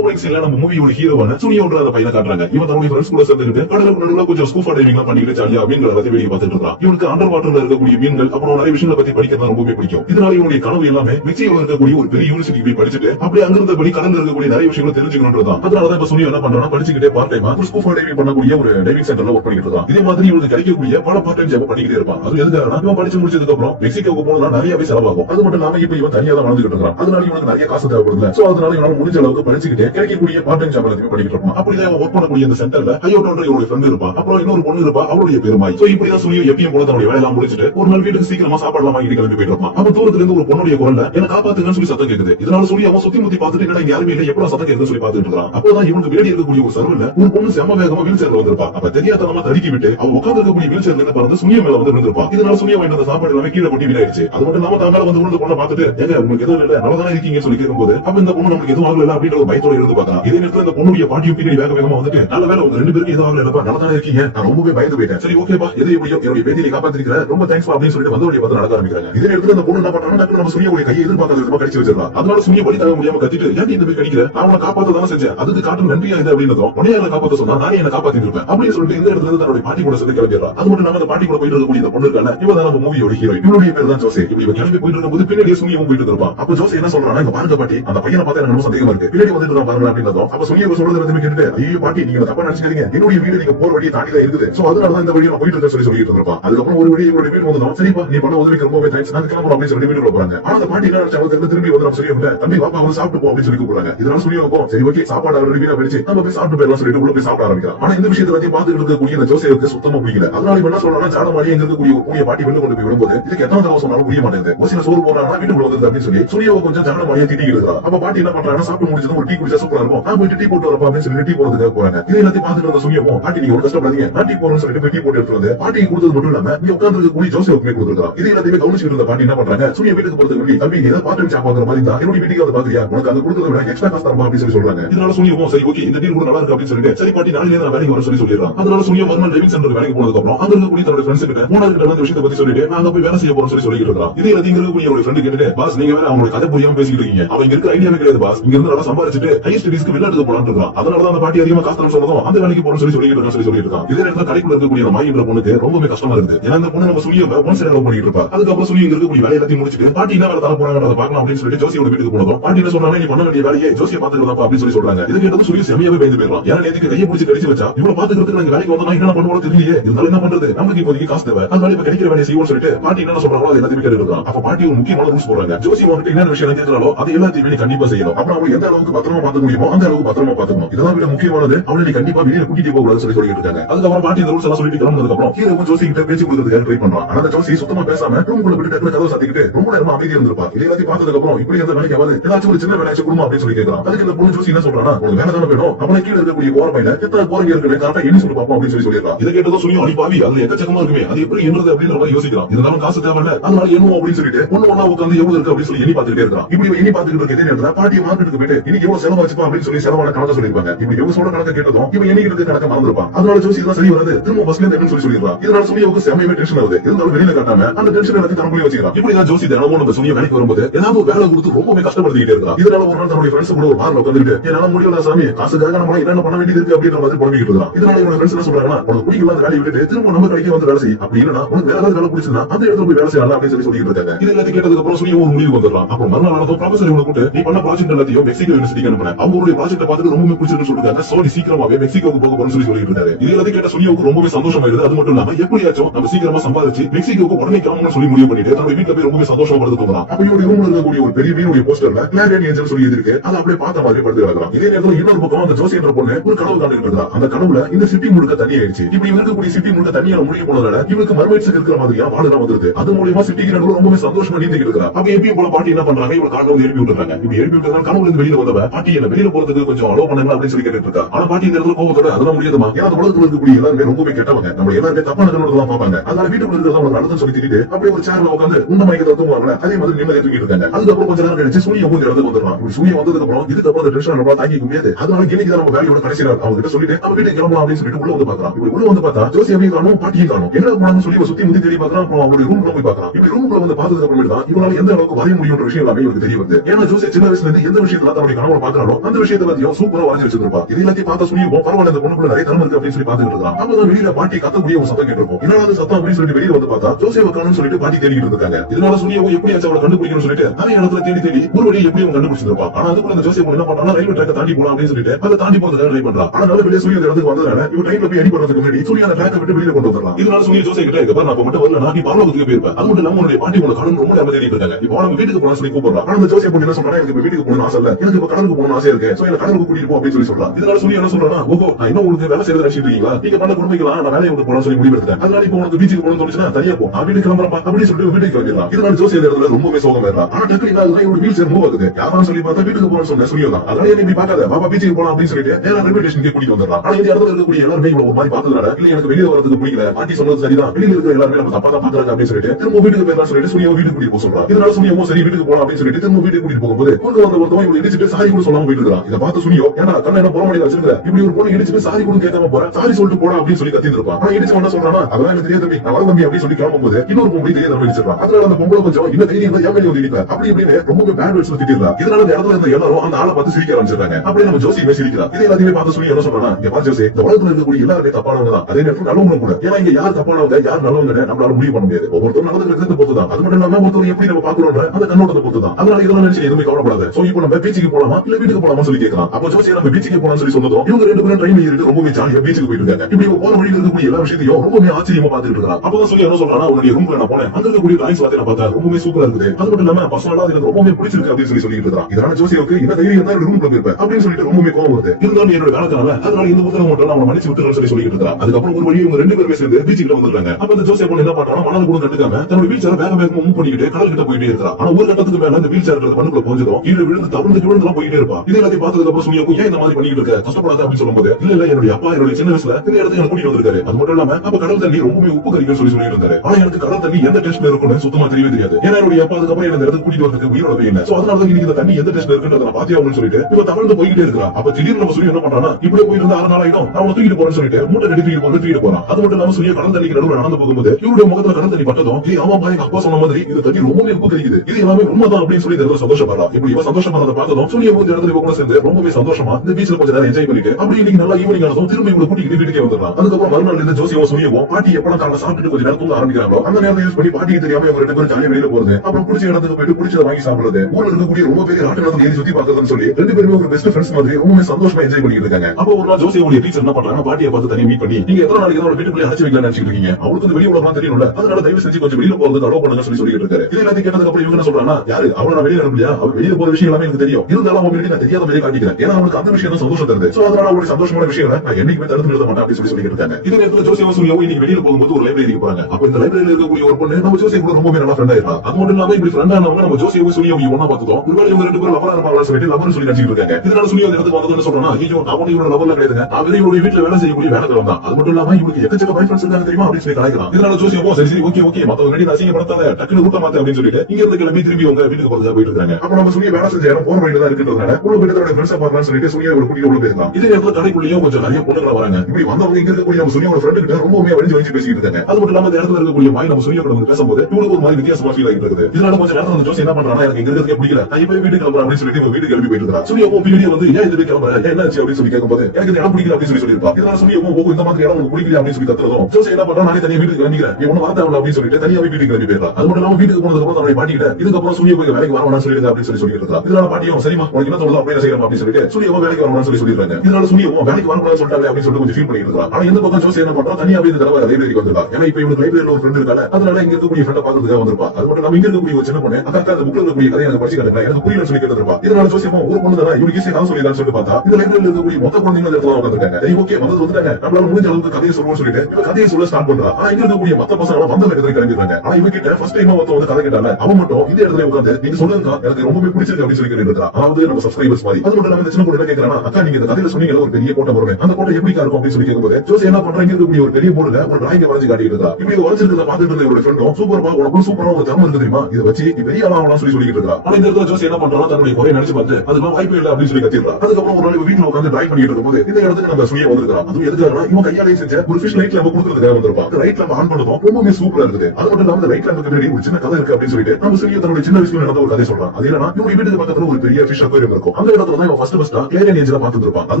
Opening சீன்ல நம்ம மூவியோட ஹீரோவான சூனியோன்ற அந்த பையனை காட்டுறாங்க. இவன் தன்னுடைய ஃப்ரெண்ட்ஸ் கூட சேர்ந்துட்டு கடலுக்கு நடுவுல கொஞ்சம் ஸ்கூபா டைவிங் பண்ணிட்டு ஜாலியா மீன்களை பத்தி வேடிக்கை பார்த்துட்டு இருக்கான். இவனுக்கு அண்டர் வாட்டர்ல இருக்கக்கூடிய மீன்கள் அப்புறம் நிறைய விஷயங்களை பத்தி படிக்கிறது ரொம்பவே பிடிக்கும். இதனால இவனுடைய கனவு எல்லாமே மெக்சிகோல இருக்கக்கூடிய ஒரு பெரிய யூனிவர்சிட்டி போய் படிச்சுட்டு அப்படியே அங்க இருந்தபடி கடல்ல இருக்கக்கூடிய நிறைய விஷயங்களை தெரிஞ்சுக்கணும்ன்றதான். அதனாலதான் இப்ப சூனியோ என்ன பண்றான், படிச்சுக்கிட்டே பார்ட் டைமா ஒரு ஸ்கூபா டைவிங் பண்ணக்கூடிய ஒரு டைவிங் சென்டர்ல ஒர்க் பண்ணிட்டு இருக்கான். இதே மாதிரி இவனுக்கு கிடைக்கக்கூடிய பல பார்ட் டைம் ஜாப் பண்ணிக்கிட்டே இருப்பான். அது எதுக்காக இவன் படிச்சு முடிச்சதுக்கு அப்புறம் மெக்சிகோக்கு போனா நிறையவே செலவாகும். அது மட்டும் இல்லாம இப்ப இவன் தனியா தான் வாழ்ந்துட்டு இருக்கான். அதனால இவனுக்கு நிறைய காசு தேவைப்படுது. சோ அதனால இவனால முடிஞ்ச அளவுக்கு படிச்சுக்கிட்டே கிடைக்கக்கூடிய பார்ட் டைம் ஜாப் எல்லாத்தையும் பண்ணிட்டு இருப்பான். அப்படிதான் ஒர்க் பண்ணக்கூடிய அந்த சென்டர்ல ஹையோட்டோன்ற இவருடைய ஃப்ரெண்ட் இருப்பான். அப்புறம் இன்னொரு பொண்ணு இருப்பா, அவளுடைய பேரு மாய். சோ இப்படிதான் சூனியோ எப்பயும் போல தன்னுடைய வேலையெல்லாம் முடிச்சிட்டு ஒரு நாள் வீட்டுக்கு சீக்கிரமா சாப்பாடுலாம் வாங்கிட்டு கிளம்பி போயிட்டு இருப்பான். அப்ப தூரத்துல இருந்து ஒரு பொண்ணுடைய குரல்ல என்ன காப்பாத்துங்கன்னு சொல்லி சத்தம் கேக்குது. இதனால சூனியோ அவன் சுத்தி முத்தி பார்த்துட்டு என்ன யாருமே இல்ல, எப்படா சத்தம் கேக்குதுன்னு சொல்லி பார்த்துட்டு இருக்கான். அப்பதான் இவனுக்கு வேடி இருக்கக்கூடிய ஒரு சர்வல்ல ஒரு பொண்ணு செம்ம வேகமா வீல் சேர்ல வந்திருப்பா. அப்ப தெரியாதனமா தடுக்கி விட்டு அவன் உட்கார்ந்து இருக்கக்கூடிய வீல் சேர்ல இருந்து பறந்து சூனியோ மேல வந்து விழுந்திருப்பா. இதனால சூனியோ வாங்கிட்டு சாப்பாடு எல்லாமே கீழே கொட்டி வீணாயிடுச்சு. அது மட்டும் இல்லாம தான் மேல வந்து விழுந்து பொண்ணை பார்த்துட்டு ஏங்க உங்களுக்கு எதுவும் இல்ல, நல்லதானே இருக்கீங்கன்னு சொல்லி கேட்கும்போது அப்ப இந்த பொண்ணு நமக்கு எதுவும் ஆகல அப்படின்ற ஒரு பயத்தோட இருந்து பார்க்கலாம். இதே நேரத்துல இந்த பொண்ணுடைய பாட்டியும் பின்னாடி வேக வேகமா வந்துட்டு நல்ல வேலை உங்க ரெண்டு பேருக்கு எதுவும் ஆகல, நல்லதானே இருக்கீங்க, நான் ரொம்பவே பயந்து போயிட்டேன், சரி ஓகேப்பா எதை எப்படியோ என்னுடைய பேத்தியை காப்பாத்திருக்கிற ரொம்ப தேங்க்ஸ் அப்படின்னு சொல்லிட்டு வந்தவடைய வந்து நடக்க ஆரம்பிக்கிறாங்க. இதே நேரத்துல இந்த பொண்ணு என்ன பண்றாங்க, நம்ம சூனியோடைய கையை எதிர்பார்க்காத விதமா கடிச்சு வச்சிடலாம். அதனால சூனியோ படி தாங்க முடியாம கத்திட்டு ஏன் இந்த போய் கடிக்கிற, நான் உன்னை காப்பாத்ததானே செஞ்சேன், அதுக்கு காட்டும் நன்றியா இது அப்படின்னு உடனே என்ன காப்பாத்த சொன்னா நானே என்ன காப்பாத்தி இருப்பேன் அப்படின்னு சொல்லிட்டு இந்த இடத்துல இருந்து தன்னுடைய பாட்டி கூட சொல்லி கிளம்பிடுறான். அது மட்டும் நம்ம பாட்டி கூட போயிட்டு இருக்கக்கூடிய இந்த பொண்ணு இருக்கான இவன் தான் நம்ம மூவியோட ஹீரோயின். இவனுடைய பேர் தான் ஜோசே. இப்படி கிளம்பி போயிட்டு இருக்கும்போது பின்னாடியே சூனியும் போயிட்டு இருப்பான். அப்ப ஜோசே என்ன சொல்றானா, இங்க பாருங்க பாட்டி, அந்த பையனை பார்த்தா எனக்கு ரொம்ப சந்தேகமா இருக்கு, பின்னாடி வந்துட்டு இருக்கான் பாருங்க அப்படின்னு. அப்ப சூனியோ சொல்றது வந்து கேட்டுட்டு ஐயோ பாட்டி நீங்க தப்பா நினைச்சுக்காதீங்க, என்னுடைய வீடு நீங்க போற வழியை தாண்டி தான் இருக்குது, சோ அதனாலதான் இந்த வழியை போயிட்டு இருக்க சொல்லி சொல்லிட்டு இருப்பான். அதுக்கப்புறம் ஒரு வழி எங்களுடைய வீடு வந்தோம், சரிப்பா நீ பண்ண உதவிக்கு ரொம்பவே தேங்க்ஸ், நான் கிளம்புறோம் அப்படின்னு சொல்லி வீட்டுக்குள்ள போறாங்க. ஆனா அந்த பாட்டி என்ன நினைச்சாங்க, திரும்பி வந்து நம்ம சொல்லியிருந்தேன் தம்பி வாப்பா வந்து சாப்பிட்டு போ அப்படின்னு சொல்லி கூப்பிடுறாங்க. இதனால சூனியோக்கும் சரி ஓகே சாப்பாடு அவர் வீடா பிடிச்சு நம்ம போய் சாப்பிட்டு போயிடலாம் சொல்லிட்டு உள்ள போய் சாப்பிட ஆரம்பிக்கிறான். ஆனா இந்த விஷயத்தை பத்தி பார்த்துட்டு இருக்கக்கூடிய இந்த ஜோசேவுக்கு சுத்தமா பிடிக்கல. அதனால இவன் என்ன சொல்றானா, ஜாடமாடி எங்க இருக்கக்கூடிய ஒரு பாட்டி வெளில கொண்டு போய் விடும்போது இதுக்கு எத்தனை தடவை சொன்னாலும் புரிய மாட்டேங்குது, ஒரு சில சோறு போறாங்கன்னா வீட்டுக்குள்ள வந்து அப்படின்னு சொல்லி சூனியோவை கொஞ்சம் ஜாடமாடியா திட்டிட்டு இருக்கான். அப்ப பாட்டி என்ன பண்றாங்கன்னா, சாப்பிட்டு முடிச்சதும் ஒரு டீ குடிச்சா சூப்பரா இருக்கும், நான் போயிட்டு டீ போட்டு வரப்பா அப்படின்னு சொல்லி டீ போறதுக்காக போறாங்க. இதை எல்லாத்தையும் பார்த்துட்டு இருந்த சூனியோவும் பாட்டி நீங்க ஒரு கஷ்டப்படாதீங்க, நான் டீ போறேன்னு சொல்லிட்டு போய் டீ போட்டு எடுத்து வந்து பாட்டிக்கு கொடுத்தது மட்டும் இல்லாம நீ உட்கார்ந்து இருக்கக்கூடிய ஜோசேவுக்குமே கொடுத்துருக்கான். இதை எல்லாத்தையுமே கவனிச்சுட்டு இருந்த பாட்டி என்ன பண்றாங்க, சூனியா வீட்டுக்கு போறதுக்கு தம்பி ஏதாவது பாட்டு சாப் வாங்குற மாதிரி தான் என்னுடைய வீட்டுக்கு வந்து பாக்குறியா, உனக்கு அது கொடுத்ததை விட எக்ஸ்ட்ரா காசு தரமா அப்படின்னு சொல்லி சொல்றாங்க. இதனால சூனியோவும் சரி ஓகே இந்த டீல் கூட நல்லா இருக்கு அப்படின்னு சொல்லிட்டு சரி பாட்டி நாளைக்கு நான் வேலைக்கு வர சொல்லி சொல்லிடுறான். அதனால சூனியோ மறுநாள் டைவிங் சென்டர் வேலைக்கு போனதுக்கு அப்புறம் அங்க இருக்கக்கூடிய தன்னோட ஃப்ரெண்ட்ஸ் கிட்ட மூணாவது கிட்ட வந்து விஷயத்தை பத்தி சொல்லிட்டு நாங்க போய் வேலை செய்ய போறோம் சொல்லி சொல்லிட்டு இருக்கான். இதே எல்லாத்தையும் இருக்கக்கூடிய ஒரு ஃப்ரெண்ட் கேட்டுட்டு பாஸ் நீங்க வேற அவங்களோட கதை புரியாம பேசிட்டு இருக்கீங்க, அவங்க இருக்கிற ஐடியாவே கிடையாது பாஸ், இங்க இருந்து நல்லா சம்பாதிச்சுட்டு ஹையர் ஸ்டடீஸ்க்கு வெளிநாட்டுக்கு போலான்னு இருக்கான். அதனாலதான் அந்த பாட்டி அதிகமா காசு தர சொன்னதும் அந்த வேலைக்கு போறோம் சொல்லி சொல்லிட்டு இருக்கான். இதே நேரத்துல கடைக்குள்ள இருக்கக்கூடிய அந்த மாயின்ற பொண்ணுக்கு ரொம்பவே கஷ்டமா இருக்குது. ஏன்னா அந்த பொண்ணு நம்ம சூனியோவை ஒன் சைடு லவ் பண்ணிட்டு இருப்பா. அதுக்கப்புறம் சூனியோ இருக்கக்கூடிய வேலை எல்லாத்தையும் முடிச்சுட்டு பாட்டி என்ன வேலை தர போறாங்க அதை பார்க்கலாம் அப்படின்னு சொல்லிட்டு ஜோசியோட வீட்டுக்கு போனதும் பாட்டி என்ன சொல்றாங்க, நீ பண்ண வேண்டிய வேலையை ஜோசியை பாத்துக்கிறதா அப்படின்னு சொல்லி சொல்றாங்க. இது கேட்டதும் சூனியோ செமையாவே பயந்து போயிடலாம். ஏன்னா நேத்துக்கு கையை பிடிச்சி கடிச்சு வச்சா இவ்வளவு பாத்துக்கிறதுக்கு நாங்க வேலைக்கு வந்தோம்னா என்ன பண்ணுவோம் தெரியலையே, இருந்தாலும் என்ன பண்றது நமக்கு இப்போதைக்கு காசு தேவை, அதனால இப்ப கிடைக்கிற வேலையை செய்வோம் சொல்லிட்டு பாட்டி என்ன சொல்றாங்களோ அது எல்லாத்தையும் கேட்டுருக்கான். அப்ப பாட்டி ஒரு முக்கியமான ரூல்ஸ் போறாங்க, ஜோசி வந்துட்டு என்ன விஷயம் கேட்கிறாலோ அது எல்லாத்தையுமே நீ கண்டிப்பா செய்யணும், அப்புறம் அவங்க எந்த அளவுக்கு பத்திரமா பாத்துக்க முடியுமோ அந்த அளவுக்கு பத்திரமா பாத்துக்கணும், இதெல்லாம் விட முக்கியமானது அவளை நீ கண்டிப்பா வெளியில கூட்டிட்டு போக கூடாதுன்னு சொல்லிட்டு இருக்காங்க. அதுக்கப்புறம் பாட்டி இந்த ரூல்ஸ் எல்லாம் சொல்லிட்டு கிளம்புனதுக்கு அப்புறம் ஹீரோ ஜோசி கிட்ட பேச்சு கொடுக்கறதுக்கு ட்ரை பண்றான். ஆனா அந்த ஜோசி சுத்தமா பேசாம ரூமுக்குள்ள போயிட்டு டக்குனு கதவை சாத்திக்கிட்டு ரொம்ப நேரமா அமைதியா இருந்திருப்பா. இது எல்லாத்தையும் பார்த்ததுக்கு அப்புறம் இப்படி எந்த வேலைக்கு ஆகாது, ஏதாச்சும் ஒரு சின்ன வேலையாச்சும் குடும்பம் அப்படின்னு சொல்லி கேட்கலாம். அதுக்கு இந்த பொண்ணு ஜோசி என்ன சொல்றானா, ஒரு வேலை தானே வேணும், அவனை கீழே இருக்கக்கூடிய ஓரமையில எத்தனை போறீங்க இருக்கு கரெக்டா எண்ணி சொல்லி பார்ப்போம் அப்படின்னு சொல்லி சொல்லிடுறான். இதை கேட்டதும் சூனியோ அடி பாவி அது எக்கச்சக்கமா இருக்குமே அது எப்படி என்னது அப்படின்ற மாதிரி யோசிக்கிறான். இருந்தாலும் காசு தேவையில்ல அதனால எண்ணுவோம் அப்படின்னு சொல்லிட்டு ஒண்ணு உட்காந்து எவ்வளவு இருக்கு அப்படின்னு சொல்லி எண்ணி பார்த்துட்டே இருக்கான். இப்படி எண்ணி பார்த்துட்டு இருக்க இதே நேரத்துல பாட்டி மார்க்கெட்டுக்கு போயிட்டு இன்னைக்கு எவ்வளவு செலவு வச்சுப்பா அப்படின்னு சொல்லி செலவான கணக்கு சொல்லிருப்பாங்க. இப்படி எவ்வளவு சொல்ற கணக்கு கேட்டதும் இவன் எண்ணிக்கிறது கணக்க மறந்துருப்பான். அதனால ஜோசி தான் சரி வராது திரும்ப பஸ்ல இருந்து சொல்லி சொல்லிடுறான். இதனால சூனியோவுக்கு செமையவே டென்ஷன் ஆகுது. இருந்தாலும் வெளியில காட்டாம அந்த டென்ஷன் எல்லாத்தையும் தனக்குள்ளே வச்சுக்கிறான். இப்படிதான் ஜோசி தினமும் நம்ம சூனியோ வேலைக்கு வரும்போது ஏதாவது வேலை கொடுத்து ரொம்பவே கஷ்டப்படுத்திட்டே இருக்கான். இதனால ஒரு நாள் தன்னுடைய ஃப்ரெண்ட்ஸ் கூட ஒரு பார்ல உட்காந்துட்டு என்னால முடியல சாமி காசுக்காக நம்ம என்ன பண்ண வேண்டியது இருக்கு அப்படின்ற மாதிரி புலம்பிக்கிட்டு இருக்கான். இதனால இவங்க ஃப்ரெண்ட்ஸ் என்ன சொல்றாங்கன்னா, உனக்கு பிடிக்கல அந்த வேலையை விட்டுட்டு திரும்ப நம்ம கடைக்கு வந்து வேலை செய்யும், அப்படி இல்லைன்னா உனக்கு வேற ஏதாவது வேலை பிடிச்சிருந்தா அந்த இடத்துல போய் வேலை செய்யலாம் அப்படின்னு சொல்லி சொல்லிட்டு இருக்காங்க. இது எல்லாத்தையும் கேட்டதுக்கு அப்புறம் சூனியோ ஒரு முடிவு வந்துடுறான். அப்புறம் மறுநாள் நடந்தோம் ப்ரொஃபசர் இவனை கூட்டு நீ பண்ண ப்ராஜெக்ட் எல்லாத்தையும் மெக்சிகோ யூனிவர்சிட்டிக்கு அனுப்புனேன், அவங்களுடைய ப்ராஜெக்ட் பார்த்துட்டு ரொம்பவே பிடிச்சிருக்குன்னு சொல்லிருக்காங்க. சோ நீ சீக்கிரமாவே மெக்சிகோக்கு போக போறேன்னு சொல்லி சொல்லிட்டு இருக்காரு. இது எல்லாத்தையும் கேட்ட சூனியோவுக்கு ரொம்பவே சந்தோஷமாயிருது. அது மட்டும் இல்லாம எப்படியாச்சும் நம்ம சீக்கிரமா சம்பாதிச்சு மெக்சிகோக்கு உடனே கிளம்பணும்னு சொல்லி முடிவு பண்ணிட்டு தன்னுடைய வீட்டுல போய் ரொம்பவே சந்தோஷமா படுத்து தூங்குறான். அப்ப இவருடைய ரூம்ல இருக்கக்கூடிய ஒரு பெரிய மீனுடைய போஸ்டர்ல கிளாரியன் ஏஞ்சல் சொல்லி இருக்கு, அதை அப்படியே பார்த்த மாதிரி படுத்து கிடக்குறான். இதே நேரத்தில் இன்னொரு பக்கம் அந்த ஜோசி என்ற பொண்ணு ஒரு கனவு காண்டுகிட்டு இருக்கா. அந்த கனவுல இந்த சிட்டி முழுக்க தண்ணி ஆயிடுச்சு. இப்படி இருக்கக்கூடிய சிட்டி முழுக்க தண்ணியால முடிய போனதால இவருக்கு மர்மைட்ஸ் இருக்கிற மாதிரியா வாழலாம் வந்துருது. அது மூலமா சிட்டிக்கு நடுவுல ரொம்பவே சந்தோஷமா நீந்திக்கிட்டு இருக்கா. அப்ப எப்பயும் போல பாட்டி என்ன பண்றாங்க, இவங்க காரணம் வந்து எழுப்பி விட்டுறாங்க. இப்படி எழுப்பி விட்டதால கனவுல இருந்து வெளியில வந்தவ பாட்டி என்ன வெளியில போறதுக்கு கொஞ்சம் அலோ பண்ணுங்க அப்படின்னு சொல்லி கேட்டு இருக்கா. ஆனா பாட்டி இந்த இடத்துல கோபத்தோட அதெல்லாம் முடியாதுமா, ஏன்னா அந்த உலகத்துல இருக்கக்கூடிய எல்லாருமே ரொம்பவே கெட்டவங்க, நம்ம எல்லாருமே தப்பான கண்ணோட்டலாம் பாப்பாங்க, அதனால வீட்டுக்குள்ள இருக்கிறதா உங்களுக்கு நடந்து சொல்லி திட்டிட்டு அப்படியே ஒரு சேர்ல உட்காந்து உண்மை மயக்கத்தை தூங்குவாங்க. அதே மாதிரி நிம்மதியா தூங்கிட்டு இருக்காங்க. அதுக்கப்புறம் கொஞ்ச நேரம் கழிச்சு சூனியா மூஞ்சி இடத்துக்கு வந்துடுறான். இப்படி சூனியா வந்ததுக்கு அப்புறம் இதுக்கப்புறம் அந்த டென்ஷன் நம்மளால தாங்கிக்க முடியாது. அதனால இன்னைக்கு நம்ம வேலையோட கடைசி நாள் அவங்க கிட்ட சொல்லிட்டு நம்ம வீட்டுக்கு கிளம்பலாம் அப்படின்னு சொல்லிட்டு உள்ள வந்து பாக்குறான். இப்படி உள்ள வந்து பார்த்தா ஜோசி அப்படியே காணும் பாட்டியும் காணும். என்ன பண்ணாங்கன்னு சொல்லி சுத்தி முந்தி தேடி பாக்குறான். அப்புறம் அவருடைய ரூம்ல போய் பாக்குறான். இப்படி ரூம்ல வந்து பார்த்ததுக்கு அப்புறம் தான் இவனால எந்த அளவுக்கு வரைய முடியும்ன்ற விஷயம் எல்லாமே இவருக்கு தெரிய வருது. ஏன்னா ஜோசி சின்ன வயசுல இருந்து எந்த விஷயத்துல தன்னுடைய கனவுல பாக்குறானோ வரையறானோ அந்த விஷயத்தை பத்தியும் சூப்பரா வரைஞ்சு வச்சிருப்பா. இது எல்லாத்தையும் பார்த்த சுனியும் பரவாயில்ல இந்த பொண்ணுக்குள்ள நிறைய தரம் இருக்கு அப்படின்னு சொல்லி பாத்துட்டு இருக்கான். அப்பதான் வெளியில பாட்டி கத்தக்கூடிய ஒரு சத்தம் கேட்டிருக்கும். என்னடா சத்தம் அப்படின்னு சொல்லிட்டு வெளியில வந்து பார்த்தா ஜோசேஃப் காணும்னு சொல்லிட்டு பாட்டி தேடிட்டு இருக்காங்க. இதனால சுனியும் எப்படியாச்சும் அவளை கண்டுபிடிக்கணும்னு சொல்லிட்டு நிறைய இடத்துல தேடி ஒரு வழியை எப்படி அவங்க கண்டுபிடிச்சிருப்பா. ஆனா அதுக்குள்ள அந்த ஜோசேஃப் என்ன பண்றாங்க, ரயில்வே ட்ராக்கை தாண்டி போலாம் அப்படின்னு சொல்லிட்டு அதை தாண்டி போறதுக்காக ட்ரை பண்றான். ஆனா நல்ல வெளியே சுனிய இடத்துக்கு வந்ததால இவன் ட்ரெயின்ல போய் அடி பண்றதுக்கு முன்னாடி சுனிய அந்த ட்ராக்கை விட்டு வெளியில கொண்டு வந்துடலாம். இதனால சுனிய ஜோசேஃப் கிட்ட இருக்க நான் மட்டும் வரல, நான் பரலோகத்துக்கு போயிருப்பேன். அது மட்டும் இல்லாம உன்னுடைய பாட்டி உனக்கு கடன் ரொம்ப நேரம் தேடிட்டு இருக்காங்க. இப்போ நம்ம வீட்டுக்கு போலாம் சொல்லி கூப்பிடுறான். ஆனா அந்த ஜோசேஃப் என்ன சொல்றாங்க, எனக்கு வீட்டுக்கு போகணும் ஆசை இல்ல, எனக்கு இப்ப கடலுக்கு போகணும் ஆசை இருக்கு, சோ எனக்கு கடலுக்கு கூட்டிட்டு போ அப்படின்னு சொல்லி சொல்றான். இதனால சுனிய என்ன சொல்றானா, ஓஹோ நான் இன்னும் உங்களுக்கு வேலை செய்யறது நினைச்சிட்டு இருக்கீங்களா, நீங்க பண்ண குடும்பங்களா நான் வேலையை விட்டு போலாம் சொல்லி முடிவெடுத்தேன். அதனால இப்போ உனக்கு பீச்சுக்கு போகணும்னு தோணுச்சுன்னா தனியா போ, நான் வீட்டுக்கு கிளம்புறப்பா அப்படின்னு சொல்லிட்டு வீட்டுக்கு கிளம்பிடலாம். இதனால ஜோசேஃப் இடத்துல ரொம்பவே சோகம் வேறான். ஆனா டக்குனு இவரு வீல் சேர் மூவ் ஆகுது. யாரும் சொல்லி பார்த்தா வீட்டுக்கு போகணும்னு சொன்ன சுனியோ தான். அதனால நீ பார்க்காத பாபா பீச்சுக்கு போலாம் அப்படின்னு சொல்லிட்டு நேரா ரயில்வே ஸ்டேஷனுக்கு கூட்டிட்டு வந்துடுறான். ஆனா இந்த இடத்துல இருக்கக்கூடிய எல்லாருமே இவ்வளவு ஒரு மாதிரி பார்த்ததுனால இல்ல எனக்கு வெளியே வரதுக்கு பிடிக்கல, பாட்டி சொன்னது சரிதான், வெளியில இருக்கிற எல்லாருமே நம்ம தப்பா தான் பாக்குறாங்க அப்படின்னு சொல்லிட்டு திரும்ப வீட்டுக்கு போயிடலாம் சொல்லிட்டு சுனியோ வீட்டுக்கு கூட்டிட்டு போக சொல்றான். இதனால சுனியோ சரி வீட்டுக்கு போலாம் அப்படின்னு சொல்லிட்டு திரும்ப வீட்டுக்கு கூட்டிட்டு போகும்போது கொண்டு வந்த ஒருத்தவன் இவங்க இடிச்சிட்டு சாரி கூட சொல்லாம போயிட்டு இருக்கான். இதை பார்த்து சுனியோ ஏன்னா கண்ண என்ன போற முடியாது வச்சிருக்க, இப்படி ஒரு பொண்ணு இடிச்சிட்டு சாரி கூட கேட்காம போற, சாரி சொல்லிட்டு போடா அப்படின்னு சொல்லி கத்திட்டு இருப்பான். ஆனா இடிச்சு என்ன சொல்றானா, அதெல்லாம் எனக்கு தெரியாது தம்பி, நான் வர தம்பி அப்படின்னு சொல்லி கிளம்பும்போது இன்னொரு பொம்பளை தெரியாத மாதிரி இடிச்சிருப்பான். அதனால அந்த பொம்பளை கொஞ்சம் இந்த தைரியம் தான் ஏன் வந்து இடிப்பா அப்படி இப்படின்னு ரொம்ப பேட் வேர்ட்ஸ் திட்டிடுறா. இதனால இந்த இடத்துல இருந்த எல்லாரும் அந்த ஆளை பார்த்து சிரிக்க ஆரம்பிச்சிருக்காங்க. அப்படியே நம்ம ஜோசியுமே சிரிக்கிறா. இதை எல்லாத்தையுமே பார்த்து சொல்லி என்ன சொல்றானா, இங்க பாரு ஜோசி, இந்த உலகத்துல இருக்கக்கூடிய எல்லாருமே தப்பானவங்க தான், அதே நேரத்தில் நல்லவங்க கூட. ஏன்னா இங்க யார் தப்பானவங்க யார் நல்லவங்க நம்மளால முடிவு பண்ண முடியாது. ஒவ்வொருத்தரும் நடந்துக்கிறது பொறுத்து தான். அது மட்டும் இல்லாம ஒருத்தர் எப்படி நம்ம பாக்குறோம்ன்ற அந்த கண்ணோட்டத்தை பொறுத்து தான். அதனால இதெல்லாம் நினைச்சு எதுவுமே கவலைப்படாது. சோ இப்போ நம்ம பீச்சுக்கு போலாமா இல்ல வீட்டுக்கு போலாமா சொல்லி கேட்கலாம். அப்போ ஜோசி நம்ம பீச்சுக்கு போலாம்னு சொல்லி சொன்னதும் இவங்க ரெண்டு பேரும் ட்ரெயின்ல ஏறிட்டு ரொம்பவே ஜாலியா பீச்சுக்கு போயிட்டு இருக்காங்க. இப்படி போற வழியில இருக்கக்கூடிய எல்லா விஷயத்தையும் ரொம்பவே ஆச்சரியமா பாத்துட்டு இருக்கான். அப்பதான் சொல்லி என்ன சொல்றானா, உன்னுடைய ரூம்ல நான் போனேன், அங்க இருக்கக்கூடிய டாய்ஸ் வாத்தியை பார்த்தா ரொம்பவே சூப்பரா இருக்குது, அது மட்டும் இல்லாம பர்சனலா எனக்கு ரொம்பவே பிடிச்சிருக்கு அப்படின்னு சொல்லி சொல்லிட்டு இருக்கான். இதனால ஜோசியோக்கு இந்த தைரியம் தான் ரூம்ல இருப்பேன் அப்படின்னு சொல்லிட்டு ரொம்பவே கோவம் வருது. இருந்தாலும் என்னோட வேலைக்கான அதனால இந்த புத்தகம் மட்டும் நான் மன்னிச்சு விட்டுறேன்னு சொல்லி சொல்லிட்டு இருக்கான். அதுக்கப்புறம் ஒரு வழி இவங்க ரெண்டு பேருமே சேர்ந்து பீச்சுக்கு வந்துருக்காங்க. அப்ப அந்த ஜோசியா பொண்ணு என்ன பண்றான், மணல் கூட கட்டுக்காம தன்னோட வீல் சேர வேக வேகமா மூவ் பண்ணிட்டு கடல் கிட்ட போயிட்டே இருக்கான். ஆனா ஒரு கட்டத்துக்கு மேல அந்த வீல் சேர் மண்ணுக்குள்ள போஞ்சதும் கீழே விழுந்து தவிர்த்து போயிட்டே இருப்பான். இதை எல்லாத்தையும் பார்த்ததுக்கு அப்புறம் சுனியோக்கு ஏன் இந்த மாதிரி பண்ணிட்டு இருக்க, கஷ்டப்படாத அப்படின்னு சொல்லும்போது இல்ல என்னுடைய அப்பா என்னுடைய சின்ன வயசுல இந்த இடத்துக்கு எனக்கு கூட்டிட்டு வந்திருக்காரு, அது மட்டும் இல்லாம அப்ப கடல் தண்ணி ரொம்பவே உப்பு கறிக்கும் சொல்லி சொல்லிட்டு இருந்தாரு. ஆனா எனக்கு கடல் தண்ணி எந்த டேஸ்ட்ல இருக்குன்னு சுத்தமா தெரியவே தெரியாது. ஏன்னா என்னுடைய அப்பா அதுக்கப்புறம் இந்த இடத்துக்கு கூட்டிட்டு வரதுக்கு உயிரோடவே இல்லை. சோ அதனால இன்னைக்கு இந்த தண்ணி எந்த டேஸ்ட்ல இருக்குன்னு நான் பாத்தியா அப்படின்னு சொல்லிட்டு இப்ப தவழ்ந்து போயிட்டே இருக்கான். அப்ப திடீர்னு நம்ம சொல்லி என்ன பண்றானா, இப்படியே போயிட்டு இருந்தா 6 நாள் ஆயிடும், நான் தூக்கிட்டு போறேன்னு சொல்லிட்டு மூட்டை கட்டி தூக்கிட்டு போறான். அது மட்டும் இல்லாம சொல்லி கடல் தண்ணிக்கு நடுவில் நடந்து போகும்போது இவருடைய முகத்துல கடல் தண்ணி பட்டதும் ஆமா எங்க அப்பா சொன்ன மாதிரி இந்த தண்ணி ரொம்பவே உப்பு கறிக்குது, இது எல்லாமே உண்மைதான் அப்படின்னு சொல்லி சந்தோஷப்படுறான். இப்படி இவன் சந்தோஷப்படுறத பார்த்ததும் சூரிய இந்த இடத்துல கூட சேர்ந்து ரொம்பவே சந்தோஷமா இந்த பீச்ல கொஞ்ச நேரம் என்ஜாய் பண்ணிட்டு அப்படி இன்னைக்கு நல்லா ஈவினிங் ஆனதும் திரும்ப இவங்க கூட்டிட்டு வீட்டுக்கே வந்துடலாம். அதுக்கப்புறம் மறுநாள் இந்த ஜோசியோ சுனியவும் பாட்டி எப்பலாம் காலைல சாப்பிட்டு கொஞ்ச நேரம் தூங்க ஆரம்பிக்கிறாங்களோ அந்த நேரம் யூஸ் பண்ணி பாட்டிக்கு தெரியாம இவங்க ரெண்டு பேரும் ஜாலியா வெளியில போறது, அப்புறம் பிடிச்ச இடத்துக்கு போயிட்டு பிடிச்சதை வாங்கி சாப்பிடுறது, ஊர்ல இருக்கக்கூடிய ரொம்ப பெரிய ஆட்டத்தில் ஏறி சுத்தி பார்க்கறதுன்னு சொல்லி ரெண்டு பேருமே ஒரு பெஸ்ட் ஃப்ரெண்ட்ஸ் மாதிரி ரொம்ப சந்தோஷமா என்ஜாய் பண்ணிட்டு இருக்காங்க. அப்போ ஒரு நாள் ஜோசியோட டீச்சர் என்ன பண்றாங்க, பாட்டியை பார்த்து தனியா மீட் பண்ணி நீங்க எத்தனை நாளைக்கு தான் வீட்டுக்குள்ளே அடைச்சு வைக்கலாம்னு நினைச்சிட்டு இருக்கீங்க, அவளுக்கு வந்து வெளியே உலகம் தெரியல, அதனால தயவு செஞ்சு கொஞ்சம் வெளியில போறது அலோவ் பண்ணுங்க சொல்லி சொல்லிட்டு இருக்காரு. இது எல்லாத்தையும் கேட்டதுக்கு அப்புறம் இவங்க என்ன சொல்றாங்க, யாரு அவளை நான் வெளியில அனுப்பலையா, அவள் வெளியில போற விஷயம் எல்லாமே எனக்கு தெரியும், இருந்தாலும் அவங்க நான் தெரியாத மாதிரி காட்டிக்கிறேன், ஏன்னா அவனுக்கு அந்த விஷயம் தான் சந்தோஷம் தருது. சோ அதனால அவளுடைய சந்தோஷமான விஷயம் நான் என்னைக்குமே தடுத்து நிறுத்த மாட்டேன் அப்படின்னு சொல்லிட்டு இருக்காங்க. இது நேரத்துல ஜோசியோ சுனியோவும் இன்னைக்கு வெளியில போகும்போது ஒரு லைப்ரரிக்கு போறாங்க. அப்ப இந்த லைப்ரரியில இருக்கக்கூடிய ஒரு பொண்ணு நம்ம ஜோசியோ கூட ரொம்பவே நல்லா ஃப்ரெண்ட் ஆயிருக்கா. அது மட்டும் இல்லாம இப்படி ஃப்ரெண்ட் ஆனவங்க நம்ம ஜோசியோவும் சுனியோவும் ஒண்ணா பார்த்தோம். ஒருவேளை இவங்க ரெண்டு பேரும் லவரா இருப்பாங்களா சொல்லிட்டு லவர் சொல்லி நினைச்சிட்டு இருக்காங்க. இதனால சுனியோ இடத்துக்கு வந்ததுன்னு சொல்றானா, ஐயோ நான் ஒண்ணு இவரோட லவர்ல கிடையாதுங்க, நான் வெறும் இவருடைய வீட்டுல வேலை செய்யக்கூடிய வேலைக்காரன் தான், அது மட்டும் இல்லாம இவருக்கு எக்கச்சக்க பாய் ஃப்ரெண்ட்ஸ் இருக்காங்க தெரியுமா அப்படின்னு சொல்லி கலாய்க்கிறான். இதனால ஜோசியோவும் சரி ஓகே மத்தவங்க நடி அசிங்கப்படுத்தாத டக்குனு ரூட்ட மாத்த அப்படின்னு சொல்லிட்டு இங்க இருந்து கிளம்பி திரும்பி உங்க வீட்டுக்கு போறதுக்காக போயிட்டு இருக்காங்க. அப்ப நம்ம சுனியா வேலை செஞ்ச இடம் போற வழியில தான் இருக்கிறதுனால உள்ள போயிட்டு ஃப்ரெண்ட்ஸா பார்க்கலாம்னு சொல்லிட்டு சுனியா கூட்டிட்டு உள்ள போயிருக்கான். இதே நேரத்துல கடைக்குள்ளேயும் கொஞ்சம் நிறைய பொண்ணுங்களா வராங்க. இப்படி வந்தவங்க இங்க இருக்கக்கூடிய நம்ம சுனியோட ஃப்ரெண்டு கிட்ட ரொம்பவே வழிஞ்சு பேசிட்டு இருக்காங்க. அது மட்டும் இல்லாம இந்த இடத்துல இருக்கக்கூடிய மாய் நம்ம சுனியா கூட பேசும்போது இவங்களுக்கு ஒரு மாதிரி வித்தியாசமா ஃபீல் ஆகிட்டு இருக்குது. இதனால கொஞ்சம் நேரம் அந்த ஜோசி என்ன பண்றானா, எனக்கு இங்க இருக்கிறதுக்கே பிடிக்கல, நான் இப்ப வீட்டுக்கு கிளம்புறேன் அப்படின்னு சொல்லிட்டு வீட்டுக்கு கிளம்பி போயிட்டு இருக்கா. சுனியாவும் வீடியோ வந்து ஏன் இதுக்கு கிளம்புற என்ன ஆச்சு அப்படின்னு சொல்லி கேட்கும்போது எனக்கு இந்த இடம் பிடிக்கல அப்படின்னு சொல்லியிருப்பா. இதனால சுனியாவும் இந்த மாதிரி இடம் உங்களுக்கு பிடிக்கல அப்படின்னு சொல்லி கத்துறதும் ஜோசி என்ன பண்றா, நானே தனியா வீட்டுக்கு கிளம்பிக்கிறேன், நீ ஒண்ணு வார்த்தை அப்படின்னு சொல்லிட்டு தனியாவே வீட்டுக்கு கிளம்பி போயிடலாம். அது மட்டும் இல்லாம வீட்டுக்கு போனதுக்கு அப்புறம் அவனை பாட்டிக்கிட்ட இதுக்கப்புறம் சுனியா போய் வேலைக்கு வரணும்னு சொல்லிடுங்க அப்படின்னு சொல்லிட்டு இருக்கா. இதனால பாட்டியும் சரிமா உனக்கு என்ன தோணுதோ அப்படியே செய்யணும் அப்படின்னு சொல்லிட்டு சுனியாவும் வேலைக்கு வரணும்னு சொல்லிடுறாங்க. இதனால சுனியாவும் வேலைக்கு வரணும்னு சொல்லிட்டாங்க அப்படின்னு சொல்லிட்டு கொஞ்சம் ஃபீல் பண்ணிட்டு இருக்கா. ஆனா இந்த பக்கம் ஜோசி என்ன பண்றா, தனியாவே இந்த தடவை லைப்ரரிக்கு வந்திருக்கா. ஏன்னா இப்ப இவனுக்கு லைப்ரரியில ஒரு ஃப்ரெண்ட் இருக்கால, அதனால இங்க இருக்கக்கூடிய ஃப்ரெண்டை பாக்குறதுக்காக வந்திருப்பா. அது மட்டும் நம்ம இங்க இருக்கக்கூடிய ஒரு சின்ன பொண்ணு அக்கா அந்த புக்ல இருக்கக்கூடிய கதையை எனக்கு படிச்சு காட்டுங்க, எனக்கு புரியல சொல்லி கேட்டிருப்பா. இதனால ஜோசியமா ஒரு பொண்ணு தானே இவனுக்கு ஈஸியா கதை சொல்லிடலாம்னு சொல்லிட்டு பார்த்தா இந்த லைப்ரரியில இருக்கக்கூடிய மொத்த குழந்தைங்க இடத்துல உட்காந்துருக்காங்க. சரி ஓகே வந்துட்டாங்க, நம்மளால முடிஞ்ச அளவுக்கு கதையை சொல்லுவோம்னு சொல்லிட்டு இவன் கதையை சொல்ல ஸ்டார்ட் பண்றா. ஆனா இங்க இருக்கக்கூடிய மத்த பசங்க வந்த இடத்துல கிளம்பிடுறாங்க. ஆனா இவங்க கிட்ட ஃபர்ஸ்ட் டைம் வந்து கதை கேட்டால அவன் மட்டும் இதே இடத்துல உட்காந்து நீங்க சொல்லுங்க எனக்கு ரொம்பவே பிடிச்சிருக்கு அப்படின்னு சொல்லி கேட்டு இருக்கா. அதாவது நம்ம சப்ஸ்கிரைபர்ஸ் மாதிரி. அது மட்டும் இல்லாம இந்த சின்ன பொண்ணு என்ன கேட்கறானா, அக்கா நீங்க இந்த கதையில சொன்னீங்க ஒரு பெரிய கோட்டை வருமே, அந்த கோட்டை எப்படி இருக்கும் அப்படின்னு சொல்லி கேட்கும்போது ஜோசி என்ன பண்றாங்க, இங்க இருக்கக்கூடிய ஒரு பெரிய போர்டுல ஒரு டிராயிங் வரைஞ்சு காட்டிட்டு இருக்கா. இப்படி வரைஞ்சிருக்கிறத பாத்துட்டு இருந்த இவரோட ஃப்ரெண்டும் சூப்பரா உனக்கு சூப்பரா ஒரு திறமை இருக்கு தெரியுமா, இதை வச்சு நீ பெரிய ஆளாவலாம் சொல்லி சொல்லிட்டு இருக்கா. ஆனா இந்த இடத்துல ஜோசி என்ன பண்றான், தன்னுடைய குறையை நினைச்சு பார்த்து அதுக்கு வாய்ப்பு இல்லை அப்படின்னு சொல்லி கத்திடுறா. அதுக்கப்புறம் ஒரு நாள் வீட்டுல உட்காந்து டிராயிங் பண்ணிட்டு இருக்கும்போது இந்த இடத்துக்கு நம்ம சுனியா வந்திருக்கா. அது எதுக்காக இவன் கையாலே செஞ்ச ஒரு ஃபிஷ் லைட் லேம்ப் கொடுக்கறதுக்காக வந்திருப்பா. லைட் லேம்ப் ஆன் பண்ணதும் ரொம்பவே சூப்பரா இருக்குது. அது மட்டும் இல்லாம லைட் லேம்புக்கு பின்னாடி ஒரு சின்ன கதை இருக்கு அப்படின்னு சொல்லிட்டு நம்ம சுனியா தன்னுடைய சின்ன வயசுல நடந்த ஒரு கதை சொல்றான். அது என்னன்னா இவங்க வீட்டுக்கு பக்கத்துல ஒரு பெரிய ஃபிஷ் அக்வேரியம் இருக்கும். அந்த இடத்துல தான் இவன் ஃபர்ஸ்ட் கிளியர் ஏஜ்ல பாத்துட்டு இருப்பான். அது